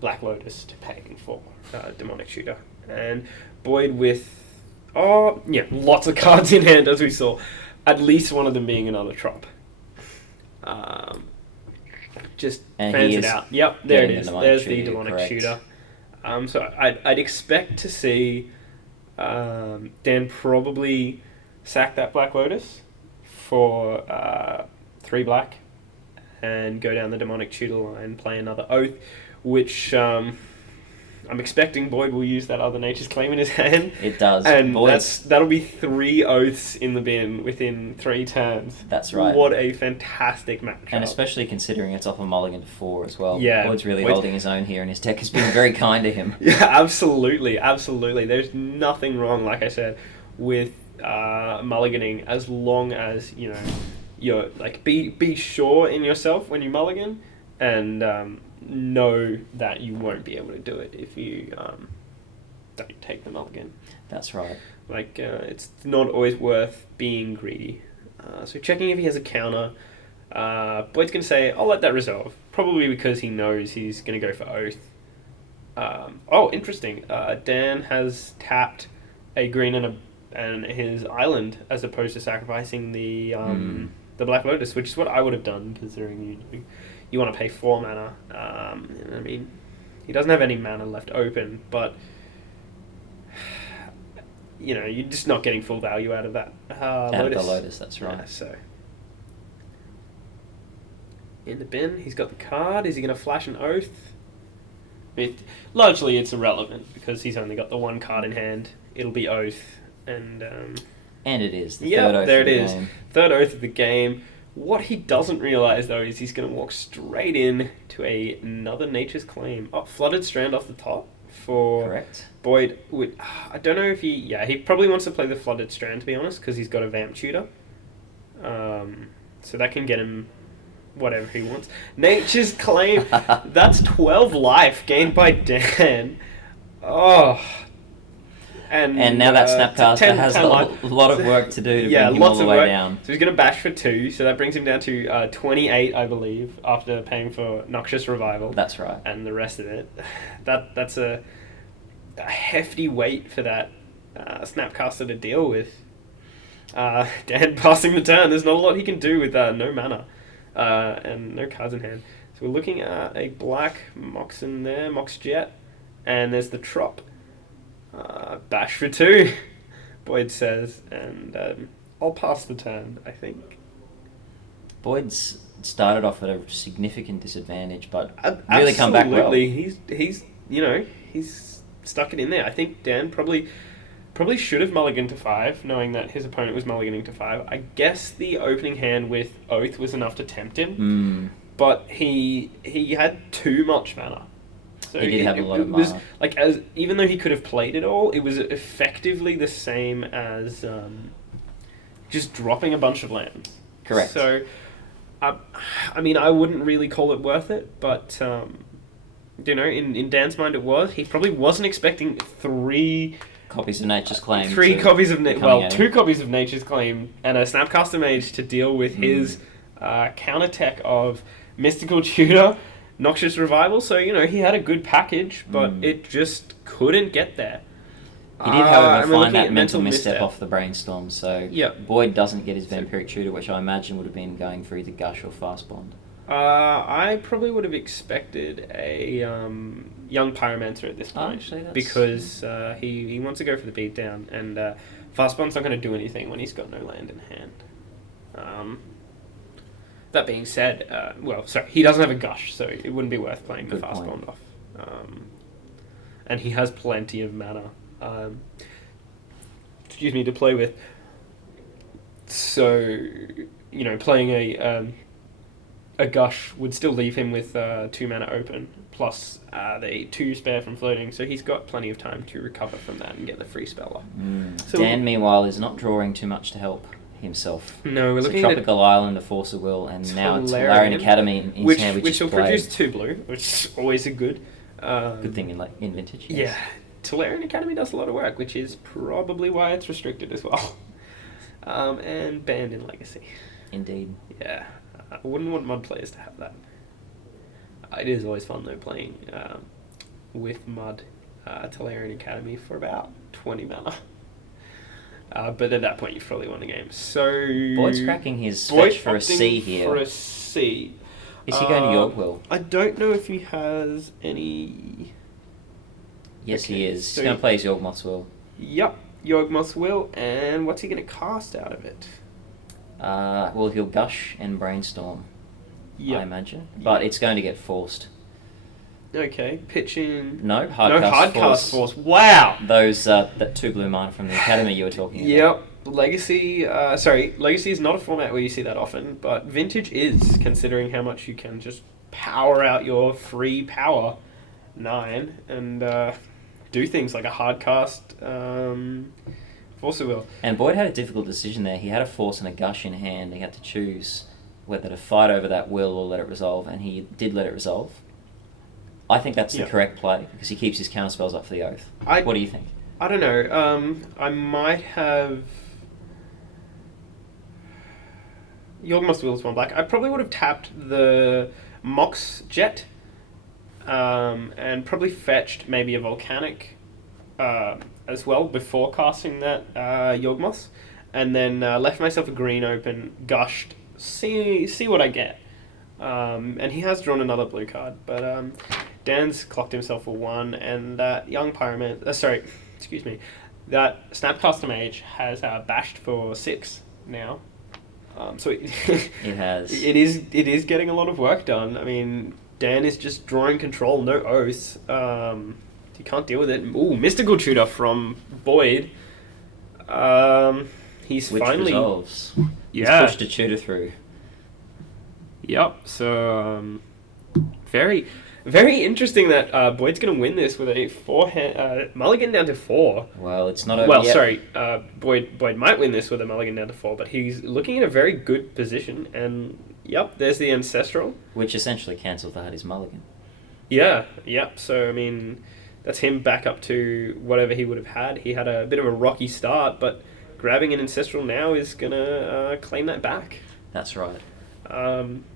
Black Lotus to paying for Demonic Tutor. And Boyd with lots of cards in hand, as we saw, at least one of them being another Trop. Just And fans he it is out. Yep, there it getting is. the There's Demonic the Tutor, Demonic correct. Tutor. So I'd expect to see Dan probably sack that Black Lotus for 3 black and go down the Demonic Tutor line, play another Oath, which I'm expecting Boyd will use that other Nature's Claim in his hand. It does. And Boyd's, that'll be 3 Oaths in the bin within 3 turns. That's right. What a fantastic matchup. And especially considering it's off a mulligan to 4 as well. Yeah. Boyd's really holding his own here, and his deck has been very kind to him. Yeah, absolutely. There's nothing wrong, like I said, with mulliganing, as long as, you know, you're like be sure in yourself when you mulligan, and know that you won't be able to do it if you don't take the mulligan. That's right. Like, it's not always worth being greedy. So checking if he has a counter. Boyd's going to say, I'll let that resolve. Probably because he knows he's going to go for Oath. Interesting. Dan has tapped a green and his island, as opposed to sacrificing the Black Lotus, which is what I would have done, considering you want to pay 4 mana. I mean, he doesn't have any mana left open, but you know, you're just not getting full value out of that Out Lotus. of the Lotus, that's right. Yeah, so in the bin, he's got the card. Is he going to flash an Oath? Largely, it's irrelevant because he's only got the 1 card in hand. It'll be Oath, and it is. The yeah, third Oath there of it the is. game. Third Oath of the game. What he doesn't realise, though, is he's going to walk straight in to another Nature's Claim. Oh, Flooded Strand off the top for Correct. Boyd. I don't know if he probably wants to play the Flooded Strand, to be honest, because he's got a Vamp Tutor. So that can get him whatever he wants. Nature's Claim, that's 12 life gained by Dan. Oh. And now that Snapcaster has a lot of work to do to bring him all the way down. So he's going to bash for 2, so that brings him down to 28, I believe, after paying for Noxious Revival. That's right. And the rest of it. That's a hefty weight for that Snapcaster to deal with. Dan passing the turn. There's not a lot he can do with no mana and no cards in hand. So we're looking at a black Moxen there, Mox Jet, and there's the Trop. Bash for 2, Boyd says, and I'll pass the turn, I think. Boyd's started off at a significant disadvantage, but really come back well. He's stuck it in there. I think Dan probably should have mulliganed to 5, knowing that his opponent was mulliganing to 5. I guess the opening hand with Oath was enough to tempt him, but he had too much mana. So he did have a lot of was, mana. like, even though he could have played it all, it was effectively the same as just dropping a bunch of lands. Correct. So I mean, I wouldn't really call it worth it, but in Dan's mind, it was. He probably wasn't expecting Copies of Nature's Claim. two copies of Nature's Claim and a Snapcaster Mage to deal with his counter tech of Mystical Tutor, Noxious Revival. So he had a good package, but it just couldn't get there. He did, however, find that mental misstep off the Brainstorm, so Boyd doesn't get his Vampiric Tutor, which I imagine would have been going for either Gush or Fast Bond. I probably would have expected a young Pyromancer at this point, because he wants to go for the beatdown, and Fast Bond's not going to do anything when he's got no land in hand. That being said, he doesn't have a Gush, so it wouldn't be worth playing the Fast Bond off. And he has plenty of mana. To play with. So, playing a Gush would still leave him with 2 mana open, plus the 2 spare from floating, so he's got plenty of time to recover from that and get the free spell off. So Dan, meanwhile, is not drawing too much to help himself. No, we're looking at Tropical Island, a Force of Will, and now Tolarian Academy in his hand, which will produce 2 blue, which is always a good thing in Vintage. Yes. Yeah. Tolarian Academy does a lot of work, which is probably why it's restricted as well. And banned in Legacy. Indeed. Yeah. I wouldn't want mod players to have that. It is always fun, though, playing with Mud Tolarian Academy for about 20 mana. But at that point, you've probably won the game. So Boyd's cracking his fetch for a C here. For a C. Is he going to Yorkville? I don't know if he has any... Yes, he is. So he's going to play his Yawgmoth's Will. Yep, Yawgmoth's Will. And what's he going to cast out of it? He'll Gush and Brainstorm, I imagine. But it's going to get forced. Okay, pitching... No, Hardcast Force. Wow! Those, that 2 blue mana from the Academy you were talking about. Yep. Legacy is not a format where you see that often, but Vintage is, considering how much you can just power out your free power 9 and do things like a Hardcast Force of Will. And Boyd had a difficult decision there. He had a Force and a Gush in hand. He had to choose whether to fight over that Will or let it resolve, and he did let it resolve. I think that's the correct play, because he keeps his counterspells up for the Oath. What do you think? I don't know. I might have... Yawgmoth's Will is 1 black. I probably would have tapped the Mox Jet and probably fetched maybe a Volcanic as well before casting that Yawgmoth's, and then left myself a green open, gushed, see what I get. And he has drawn another blue card, but Dan's clocked himself for 1, and that young Pyromancer, that Snapcaster Mage has bashed for 6 now. So it has. It is getting a lot of work done. I mean, Dan is just drawing control, no oaths. He can't deal with it. Ooh, Mystical Tutor from Boyd. Which finally resolves. He's pushed a tutor through. Yep. So very, very interesting that Boyd's going to win this with a 4 mulligan down to 4. Well, it's not over yet. Boyd might win this with a mulligan down to 4, but he's looking in a very good position. And there's the Ancestral, which essentially cancelled out his mulligan. Yeah. Yep. So I mean, that's him back up to whatever he would have had. He had a bit of a rocky start, but grabbing an Ancestral now is going to claim that back. That's right.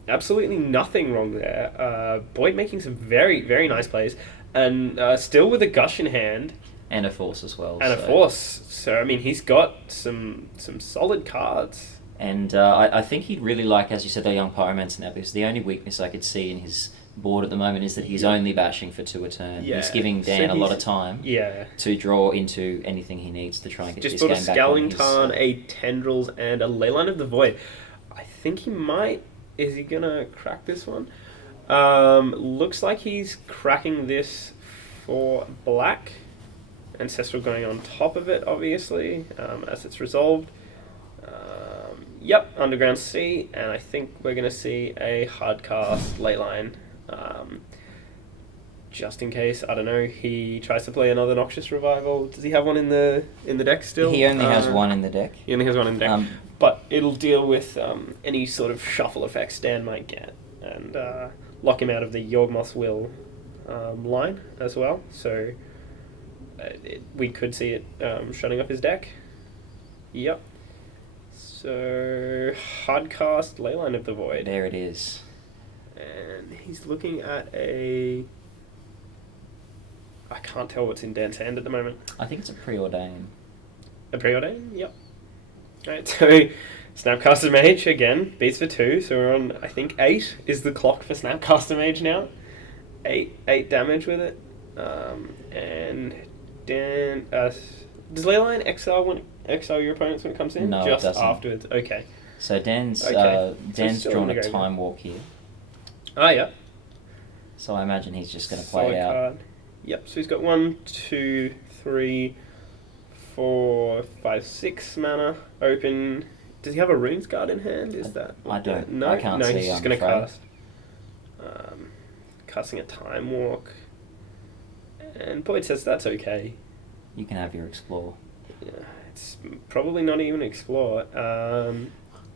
Absolutely nothing wrong there. Boyd making some very, very nice plays, and still with a Gush in hand. And a Force as well. And a Force. So, I mean, he's got some solid cards. And I think he'd really like, as you said, the young Pyromancer now, because the only weakness I could see in his board at the moment is that he's only bashing for 2 a turn. Yeah. He's giving Dan a lot of time to draw into anything he needs to try and get this game back on his... Just bought a Scowling Tarn, a Tendrils, and a Leyline of the Void. I think he might... Is he going to crack this one? Looks like he's cracking this for black. Ancestral going on top of it, obviously, as it's resolved. Underground Sea, and I think we're going to see a Hardcast Leyline. just in case, I don't know, he tries to play another Noxious Revival. Does he have one in the deck still? He only has one in the deck. He only has one in the deck. But it'll deal with any sort of shuffle effects Dan might get, and lock him out of the Yawgmoth's Will line as well. So we could see it shutting off his deck. Yep. So hardcast Leyline of the Void. There it is. And he's looking at a... I can't tell what's in Dan's hand at the moment. I think it's a Preordain. A Preordain? Yep. Alright, so Snapcaster Mage again beats for 2, so we're on, I think 8 is the clock for Snapcaster Mage now. 8 damage with it. And Dan... does Leyline exile your opponents when it comes in? No, just it doesn't. Afterwards. Okay. So Dan's So drawn a Time Walk here. Ah, yeah. So I imagine he's just going to play it out. Card. Yep, so he's got 1, 2, 3, 4, 5, 6 mana open. Does he have a Runes Guard in hand? Is that... I don't. No, I can't see, he's just I'm going to afraid. cast. Casting a Time Walk. And Boyd says that's okay. You can have your Explore. Yeah, it's probably not even Explore.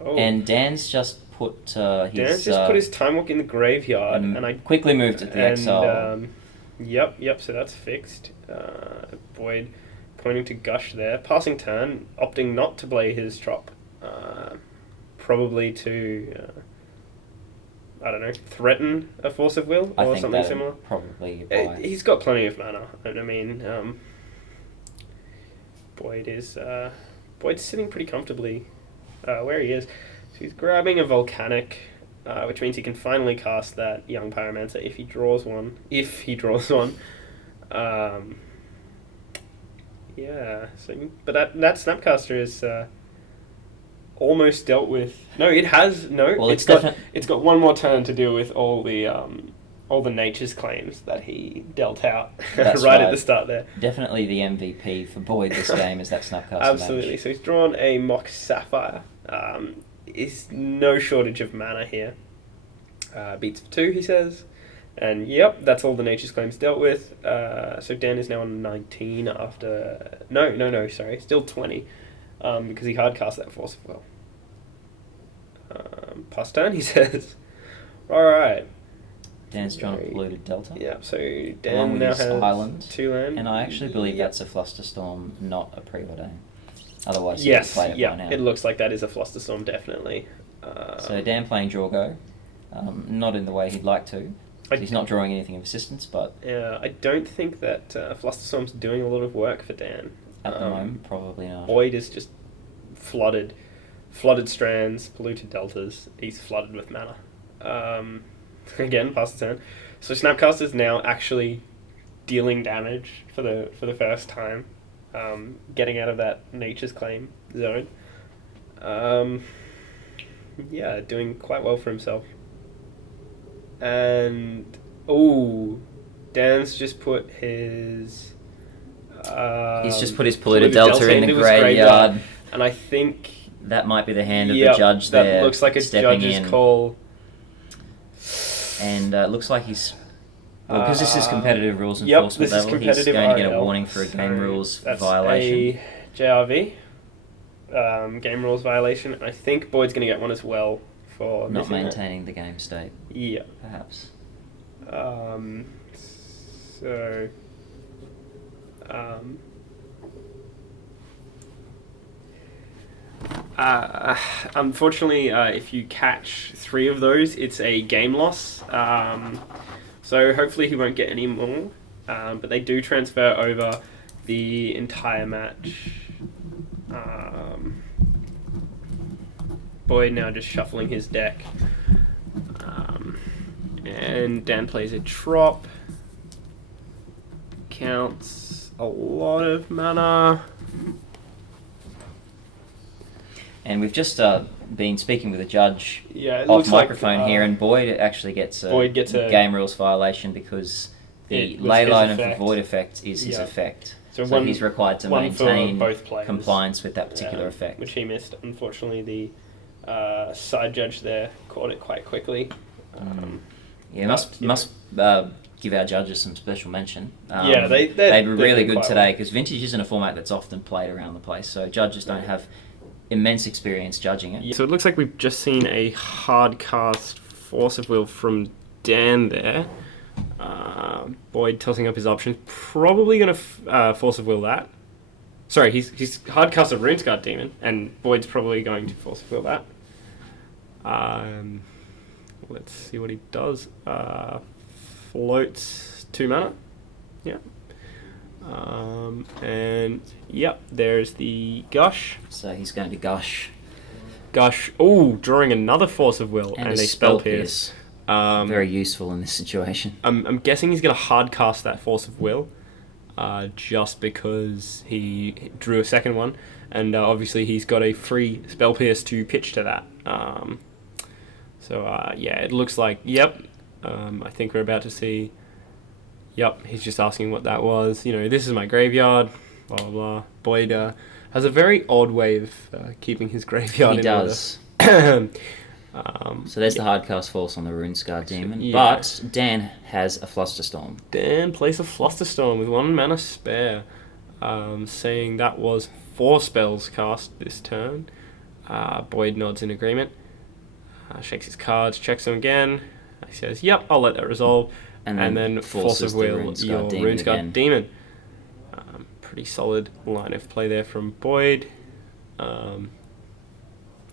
And Dan's just put Dan's just put his Time Walk in the graveyard, and I quickly moved it to the exile. Yep, so that's fixed. Boyd pointing to Gush there. Passing turn, opting not to play his Trop. Probably to, I don't know, threaten a Force of Will or something similar. Probably apply. He's got plenty of mana. I mean, Boyd's sitting pretty comfortably where he is. So he's grabbing a Volcanic, which means he can finally cast that Young Pyromancer if he draws one. Yeah, so, but that Snapcaster is almost dealt with. No, it has no. Well, it's got one more turn to deal with all the Nature's Claims that he dealt out right at the start there. Definitely the MVP for Boyd this game is that Snapcaster. Absolutely. Mage. So he's drawn a Mock Sapphire. Is no shortage of mana here. Beats for 2, he says. And yep, that's all the Nature's Claims dealt with. So Dan is now on 19 after... No, sorry. Still 20. Because he hardcast that Force of Will. Pass turn, he says. Alright. Dan's drawn a Polluted Delta. Yeah, so Dan now has Island, 2 land. And I actually believe that's a Flusterstorm, not a Preordain. Otherwise, yes, play it by now. It looks like that is a Flusterstorm, definitely. So Dan playing Draw Go, not in the way he'd like to. He's not drawing anything of assistance, but... Yeah, I don't think that Flusterstorm's doing a lot of work for Dan. At the moment, probably not. Boyd is just flooded strands, polluted deltas. He's flooded with mana. Again, pass the turn. So Snapcaster's now actually dealing damage for the first time, getting out of that Nature's Claim zone. Yeah, doing quite well for himself. And Dan's just put his... he's just put his polluted delta in the graveyard. And I think... That might be the hand of the judge there. That looks like a judge's call. And looks like he's... Well, because this is competitive rules enforcement level, he's going to get a warning for a game rules violation. That's a JRV. Game rules violation. I think Boyd's going to get one as well for not maintaining the game state. Yeah. Perhaps. Unfortunately, if you catch 3 of those, it's a game loss. So hopefully he won't get any more. But they do transfer over the entire match. Boyd now just shuffling his deck. And Dan plays a Trop. Counts a lot of mana. And we've just been speaking with a judge it off looks microphone here, and Boyd actually gets a game rules violation because the Leyline of the Void effect is his effect. So he's required to maintain compliance with that particular effect. Which he missed. Unfortunately, the side judge there caught it quite quickly. give our judges some special mention. Yeah, they were really did good quite today well. because Vintage isn't a format that's often played around the place, so judges don't have immense experience judging it. So it looks like we've just seen a hard cast Force of Will from Dan there. Boyd tossing up his options. Probably going to Force of Will that. Sorry, he's hard cast a RuneScarred Demon, and Boyd's probably going to Force of Will that. Let's see what he does. Floats 2 mana. Yeah. And yep, there's the Gush. So he's going to Gush. Gush. Oh, drawing another Force of Will and a Spell Pierce. Very useful in this situation. I'm guessing he's going to hard cast that Force of Will, just because he drew a second one, and obviously he's got a free Spell Pierce to pitch to that. Yeah, it looks like, yep, I think we're about to see, yep, he's just asking what that was. This is my graveyard, blah, blah, blah. Boyd has a very odd way of keeping his graveyard in order. He does. So there's the hardcast Force on the RuneScarred Demon. Yeah. But Dan has a Flusterstorm. Dan plays a Flusterstorm with 1 mana spare, saying that was 4 spells cast this turn. Boyd nods in agreement, shakes his cards, checks them again. He says, yep, I'll let that resolve. And then Force of Will, your RuneScarred Demon. Pretty solid line of play there from Boyd. And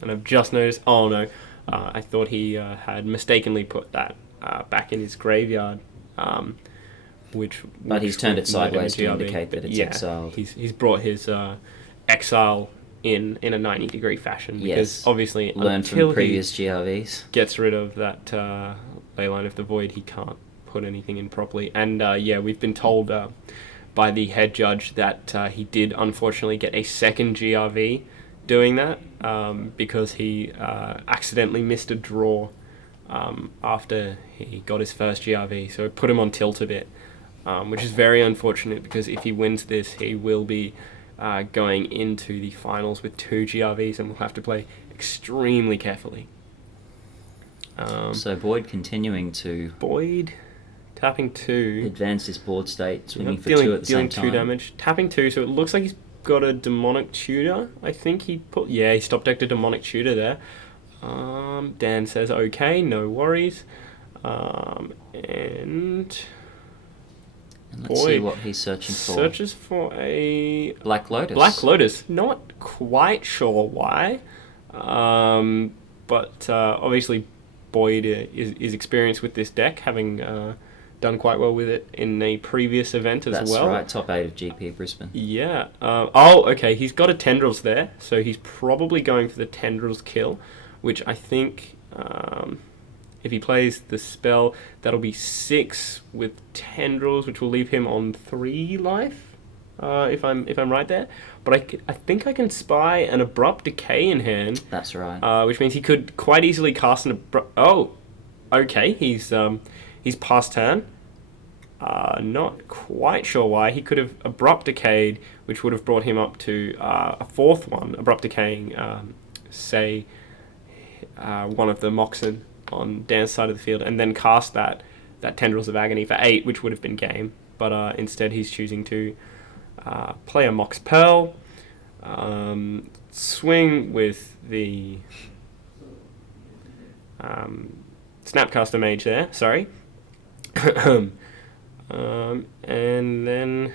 I've just noticed, oh no, I thought he had mistakenly put that back in his graveyard, But he's turned it sideways to indicate that it's exiled. He's brought his exile in a 90-degree fashion, because obviously learned until from previous GRVs. Gets rid of that Leyline of the Void, he can't put anything in properly. And we've been told by the head judge that he did unfortunately get a second GRV doing that, because he accidentally missed a draw after he got his first GRV, so it put him on tilt a bit, which is very unfortunate, because if he wins this, he will be going into the finals with 2 GRVs and will have to play extremely carefully. So Boyd continuing to... Boyd tapping 2. Advance his board state, swinging for dealing, 2 at the same time. Dealing 2 damage. Tapping 2, so it looks like he's got a Demonic Tutor. I think he put... Yeah, he stop decked a Demonic Tutor there. Dan says, okay, no worries. And let's see what he's searching for. Searches for a... Black Lotus. Black Lotus. Not quite sure why. But obviously Boyd is experienced with this deck, having done quite well with it in a previous event as well. That's right, top 8 of GP Brisbane. Yeah. Okay, he's got a Tendrils there, so he's probably going for the Tendrils kill, which I think, if he plays the spell, that'll be 6 with Tendrils, which will leave him on 3 life, if I'm right there. But I think I can spy an Abrupt Decay in hand. That's right. Which means he could quite easily cast an Abrupt... Oh, okay, he's past turn. Not quite sure why. He could have Abrupt Decayed, which would have brought him up to a 4th one, Abrupt Decaying, say, one of the Moxen on Dan's side of the field, and then cast that Tendrils of Agony for 8, which would have been game. But instead he's choosing to play a Mox Pearl, swing with the Snapcaster Mage there, sorry. And then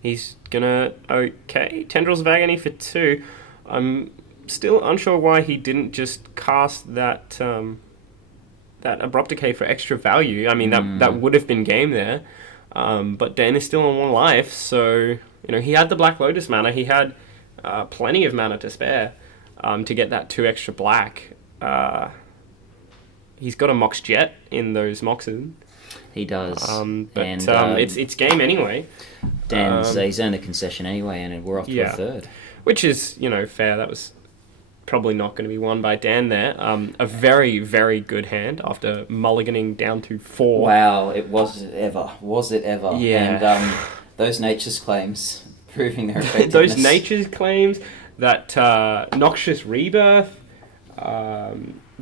he's gonna... Okay, Tendrils of Agony for 2. I'm still unsure why he didn't just cast that Abrupt Decay for extra value. I mean, that would have been game there. But Dan is still on 1 life, so he had the Black Lotus mana. He had plenty of mana to spare to get that 2 extra black. He's got a Mox Jet in those Moxes. He does. But it's game anyway. Dan's he's earned a concession anyway, and we're off to a 3rd. Which is, fair. That was probably not going to be won by Dan there. A very, very good hand after mulliganing down to 4. Wow, was it ever? Yeah. And those Nature's Claims proving their effectiveness. Those Nature's Claims, that Noxious Rebirth,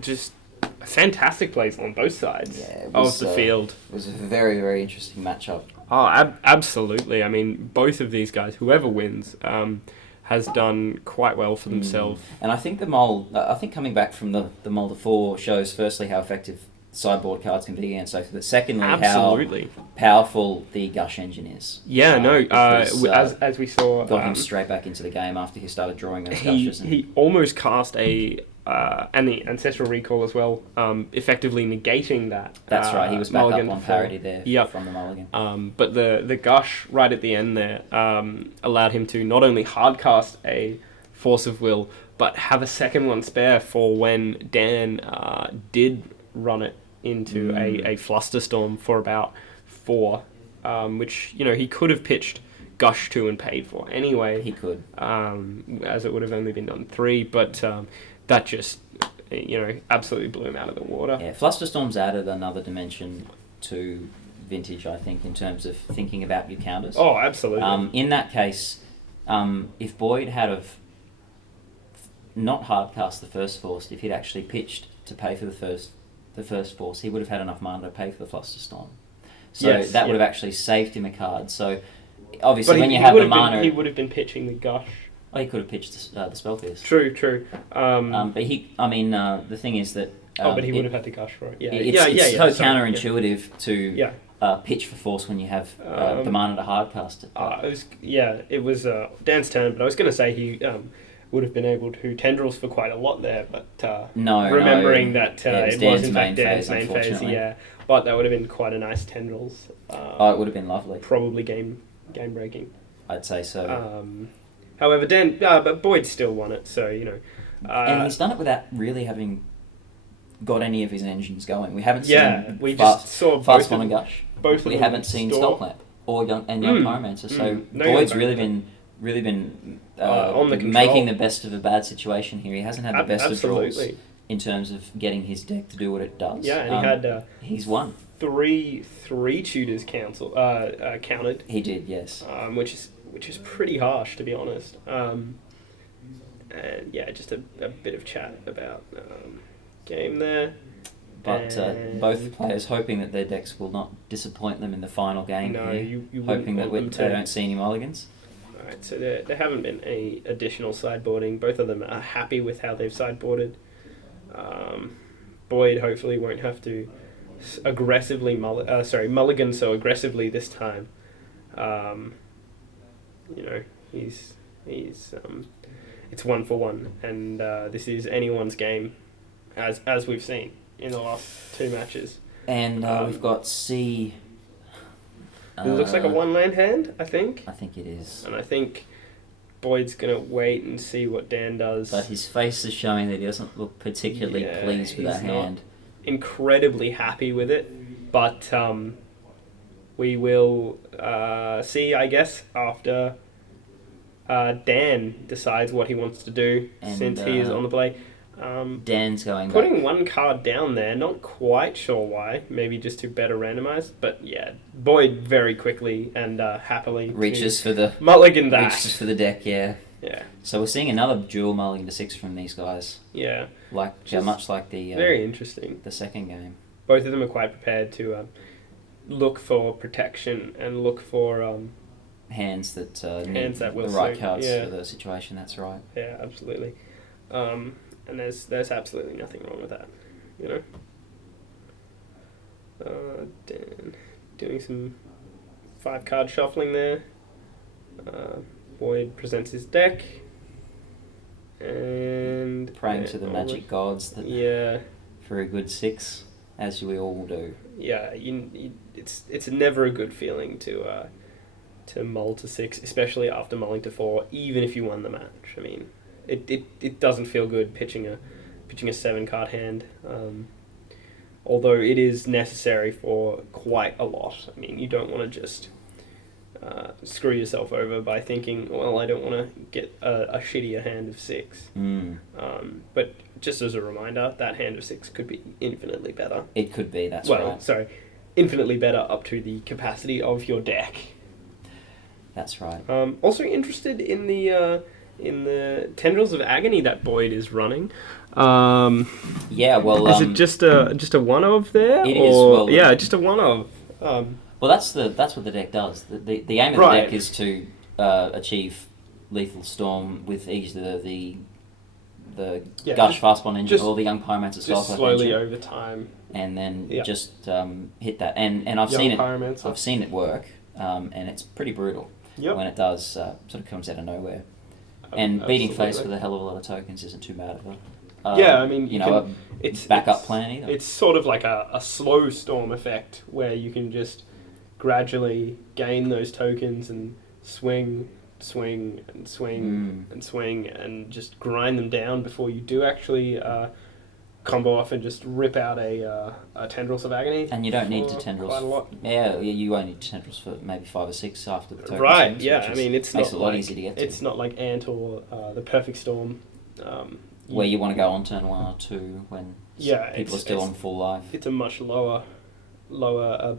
just fantastic plays on both sides Yeah, of the field. It was a very, very interesting matchup. Oh, absolutely. I mean, both of these guys, whoever wins, has done quite well for themselves. And I think I think coming back from the Mold of 4 shows firstly how effective sideboard cards can be against Sophie, but secondly Absolutely. how powerful the Gush engine is. Yeah, Because, as we saw, got him straight back into the game after he started drawing those Gushes. he almost cast and the Ancestral Recall as well, effectively negating that. That's right, he was back mulligan up on parity there from the mulligan. But the Gush right at the end there allowed him to not only hardcast a Force of Will, but have a second one spare for when Dan did run it into a Flusterstorm for about 4, which, he could have pitched Gush 2 and paid for anyway. He could. As it would have only been on 3, but that just, absolutely blew him out of the water. Yeah, Flusterstorm's added another dimension to Vintage, I think, in terms of thinking about your counters. Oh, absolutely. In that case, if Boyd had have not hardcast the first Force, if he'd actually pitched to pay for the first Force, he would have had enough mana to pay for the Flusterstorm. So that would have actually saved him a card. So obviously, when you have the mana, he would have been pitching the Gush. Oh, he could have pitched the Spellfierce. True. But the thing is that. But he would have had to Gush for it. Yeah, It's so counterintuitive to pitch for Force when you have the mana to hardcast it. It was Dan's turn, but I was going to say he would have been able to Tendrils for quite a lot there, but remembering that it was in fact Dan's main phase, but that would have been quite a nice Tendrils. It would have been lovely. Probably game breaking. I'd say so. However, but Boyd still won it, so and he's done it without really having got any of his engines going. We haven't seen just saw Fast One and Gush. We haven't seen Skullclamp or Young Pyromancer. So Boyd's really been on the control. Making the best of a bad situation here. He hasn't had the best of draws in terms of getting his deck to do what it does. Yeah, and he's won. Three tutors counted. He did, yes. Which is pretty harsh, to be honest. And just a bit of chat about game there. But both players hoping that their decks will not disappoint them in the final game. No, you hoping that they don't see any mulligans. Alright, so there haven't been any additional sideboarding. Both of them are happy with how they've sideboarded. Boyd hopefully won't have to aggressively mulligan so aggressively this time. He's it's 1 for 1, and this is anyone's game, as we've seen in the last 2 matches. And we've got C. It looks like a 1-land hand, I think. I think it is. And I think Boyd's going to wait and see what Dan does. But his face is showing that he doesn't look particularly pleased with that hand. Incredibly happy with it, but we will see, I guess, after Dan decides what he wants to do, since he is on the play. Dan's going putting 1 card down there, not quite sure why, maybe just to better randomize, but Boyd very quickly and happily reaches for the mulligan that. Reaches for the deck, yeah. So we're seeing another dual mulligan to 6 from these guys. Yeah. Much like the very interesting. The second game. Both of them are quite prepared to look for protection and look for hands that need the right cards for the situation. That's right. Yeah, absolutely. And there's absolutely nothing wrong with that, Dan doing some 5-card shuffling there. Boyd presents his deck, and praying to the magic gods that for a good 6, as we all do. Yeah, it's never a good feeling to mull to 6, especially after mulling to 4, even if you won the match. I mean, it doesn't feel good pitching a 7-card hand, although it is necessary for quite a lot. I mean, you don't want to just screw yourself over by thinking, well, I don't want to get a shittier hand of 6. But just as a reminder, that hand of 6 could be infinitely better. It could be, that's right. Sorry, infinitely better up to the capacity of your deck. That's right. Also interested in the in the Tendrils of Agony that Boyd is running. Yeah, well, is it just a one of there? It or, is. Well, yeah, just a one of. Well, that's what the deck does. The aim of the deck is to achieve lethal storm with either the Gush Fastball engine or the Young Pyromancer just slowly over time, and then just hit that. And I've seen it work, and it's pretty brutal when it does. Sort of comes out of nowhere, and beating face with a hell of a lot of tokens isn't too bad of it. Yeah, I mean, it's backup plan either. It's sort of like a slow storm effect where you can just gradually gain those tokens and swing and swing and just grind them down before you do actually combo off and just rip out a Tendrils of Agony. And you don't need to Tendrils quite a lot. Yeah, you only need Tendrils for maybe 5 or 6 after the token. Right, swings, yeah. I mean, it's makes not it a lot like, easier to get to. It's not like Ant or the Perfect Storm. Where you want to go on turn 1 or 2 when people are still on full life. It's a much lower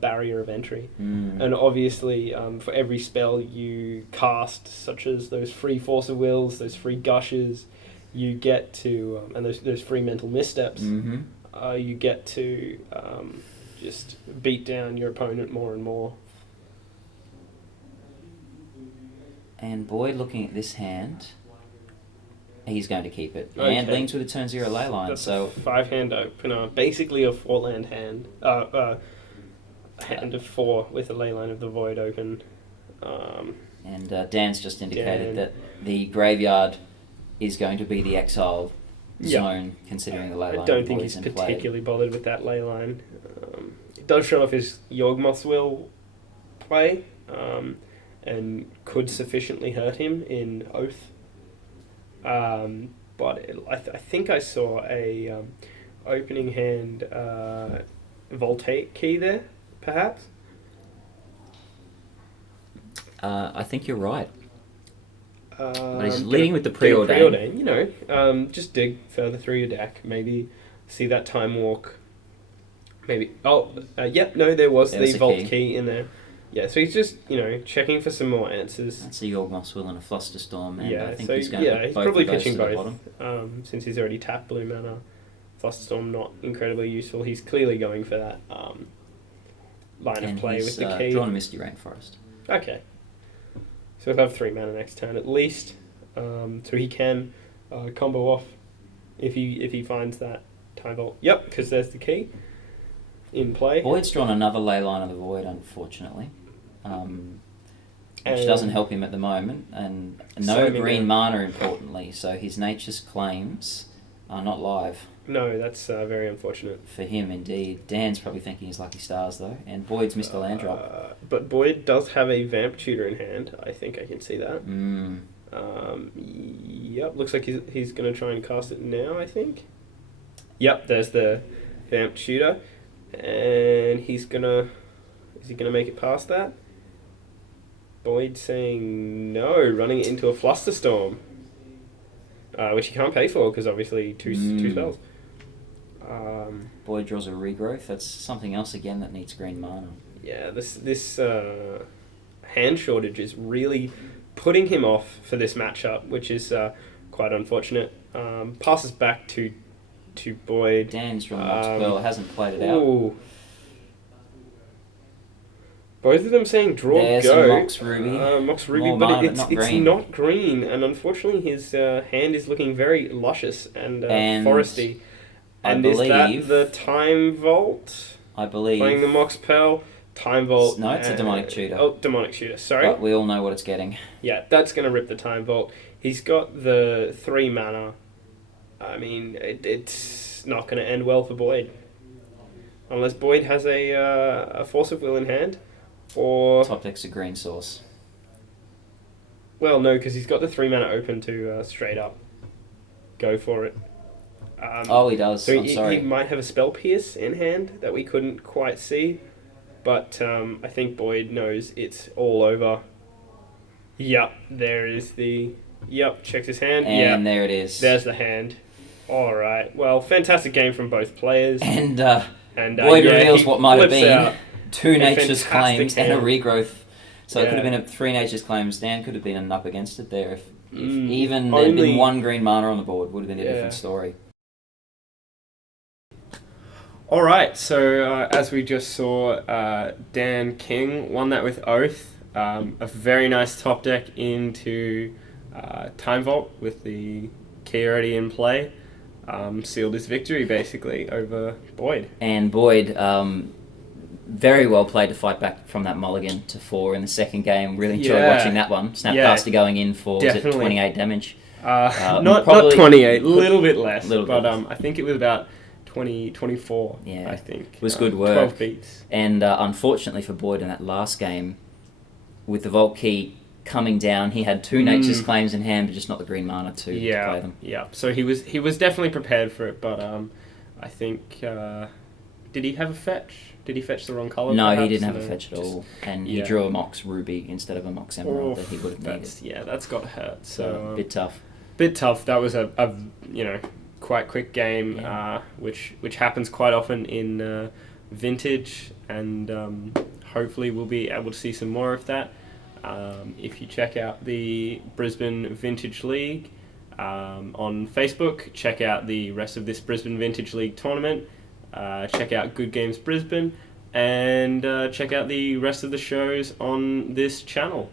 barrier of entry. And obviously for every spell you cast, such as those free Force of Wills, those free Gushes, you get to and those free mental missteps, you get to just beat down your opponent more and more. And Boyd, looking at this hand, he's going to keep it. And leans with a turn 0 ley line. That's so a 5-hand opener, basically a 4-land hand. Hand of 4 with a ley line of the Void open. And Dan's just indicated that the graveyard is going to be the exile zone, considering the ley line. I don't think he's particularly bothered with that ley line. It does show off his Yawgmoth's Will play, and could sufficiently hurt him in Oath. But I think I saw a opening hand Voltaic key there, perhaps. I think you're right. But he's leading with the preordain. Preordain, just dig further through your deck. Maybe see that Time Walk. Maybe. There was the Vault key in there. Yeah, so he's just, checking for some more answers. That's a Yawgmoth's Will and a Flusterstorm, and I think he's probably pitching both. Since he's already tapped blue mana. Flusterstorm not incredibly useful. He's clearly going for that line of play with the key. Drawn a Misty Rainforest. Okay. So he'll have 3 mana next turn at least. So he can combo off if he finds that Time Vault. Yep, because there's the key in play. Boyd's drawn another ley line of the Void, unfortunately, which doesn't help him at the moment, and no green mana, importantly, so his Nature's Claims are not live. No, that's very unfortunate. For him, indeed. Dan's probably thinking he's Lucky Stars, though, and Boyd's missed a land drop. But Boyd does have a Vamp Tutor in hand. I think I can see that. Yep, looks like he's going to try and cast it now, I think. Yep, there's the Vamp Tutor. And is he gonna make it past that? Boyd saying no, running it into a Flusterstorm, which he can't pay for because obviously two spells. Boyd draws a Regrowth. That's something else again that needs green mana. Yeah, this hand shortage is really putting him off for this matchup, which is quite unfortunate. Passes back to Boyd. Dan's drawn Mox Pearl, hasn't played it out. Ooh. Both of them saying draw There's go. A Mox Ruby. Mox Ruby, but it's not green, and unfortunately his hand is looking very luscious and foresty. And is that the Time Vault? I believe. Playing the Mox Pearl, Time Vault. No, it's a Demonic Tutor. Oh, Demonic Tutor, sorry. But we all know what it's getting. Yeah, that's going to rip the Time Vault. He's got the 3 mana. I mean, it's not going to end well for Boyd. Unless Boyd has a Force of Will in hand. Or top deck's a green source. Well, no, because he's got the 3 mana open to straight up go for it. He does. So I'm sorry. He might have a Spell Pierce in hand that we couldn't quite see. But I think Boyd knows it's all over. Yep, there is the... Yep, checks his hand. And there it is. There's the hand. All right. Well, fantastic game from both players. And Boyd reveals what might have been 2 Nature's Claims hand. and a Regrowth. So it could have been 3 Nature's Claims. Dan could have been up against it there if If even there'd only- been one green mana on the board, would have been a Yeah. different story. All right, so as we just saw, Dan King won that with Oath. A very nice top deck into Time Vault with the key already in play. Sealed his victory basically over Boyd. And Boyd, very well played to fight back from that mulligan to 4 in the second game. Really enjoyed Yeah. watching that one. Yeah. Snapcaster going in for was it Definitely. 28 damage. Not probably- 28, a little bit less, Little bit but less. I think it was about 24, Yeah. I think. It was good work. 12 beats. And unfortunately for Boyd in that last game, with the Vault Key coming down, he had 2 Nature's Claims in hand, but just not the green mana to play them. Yeah. So he was definitely prepared for it, but I think did he have a fetch? Did he fetch the wrong color? No, he perhaps? didn't have a No, fetch at just- all, and he yeah. drew a Mox Ruby instead of a Mox Emerald that he would have needed. That's got hurt. So A bit tough. bit tough. That was a quite quick game, which happens quite often in Vintage, and hopefully we'll be able to see some more of that. If you check out the Brisbane Vintage League on Facebook, check out the rest of this Brisbane Vintage League tournament, check out Good Games Brisbane, and check out the rest of the shows on this channel.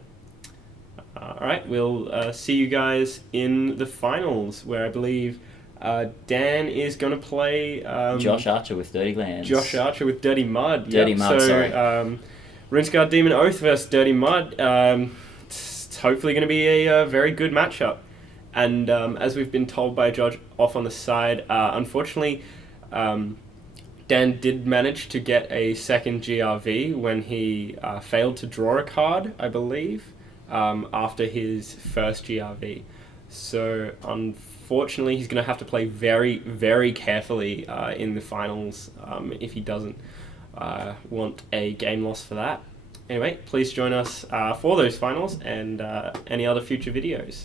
Alright, we'll see you guys in the finals, where I believe Dan is going to play Josh Archer with Dirty Lands. Josh Archer with Dirty Mud. Dirty Mud, sorry. Rinceguard Demon Oath versus Dirty Mud. It's hopefully going to be a very good matchup. And as we've been told by Josh off on the side, unfortunately, Dan did manage to get a second GRV when he failed to draw a card, I believe, after his first GRV. So unfortunately, he's going to have to play very, very carefully in the finals if he doesn't want a game loss for that. Anyway, please join us for those finals and any other future videos.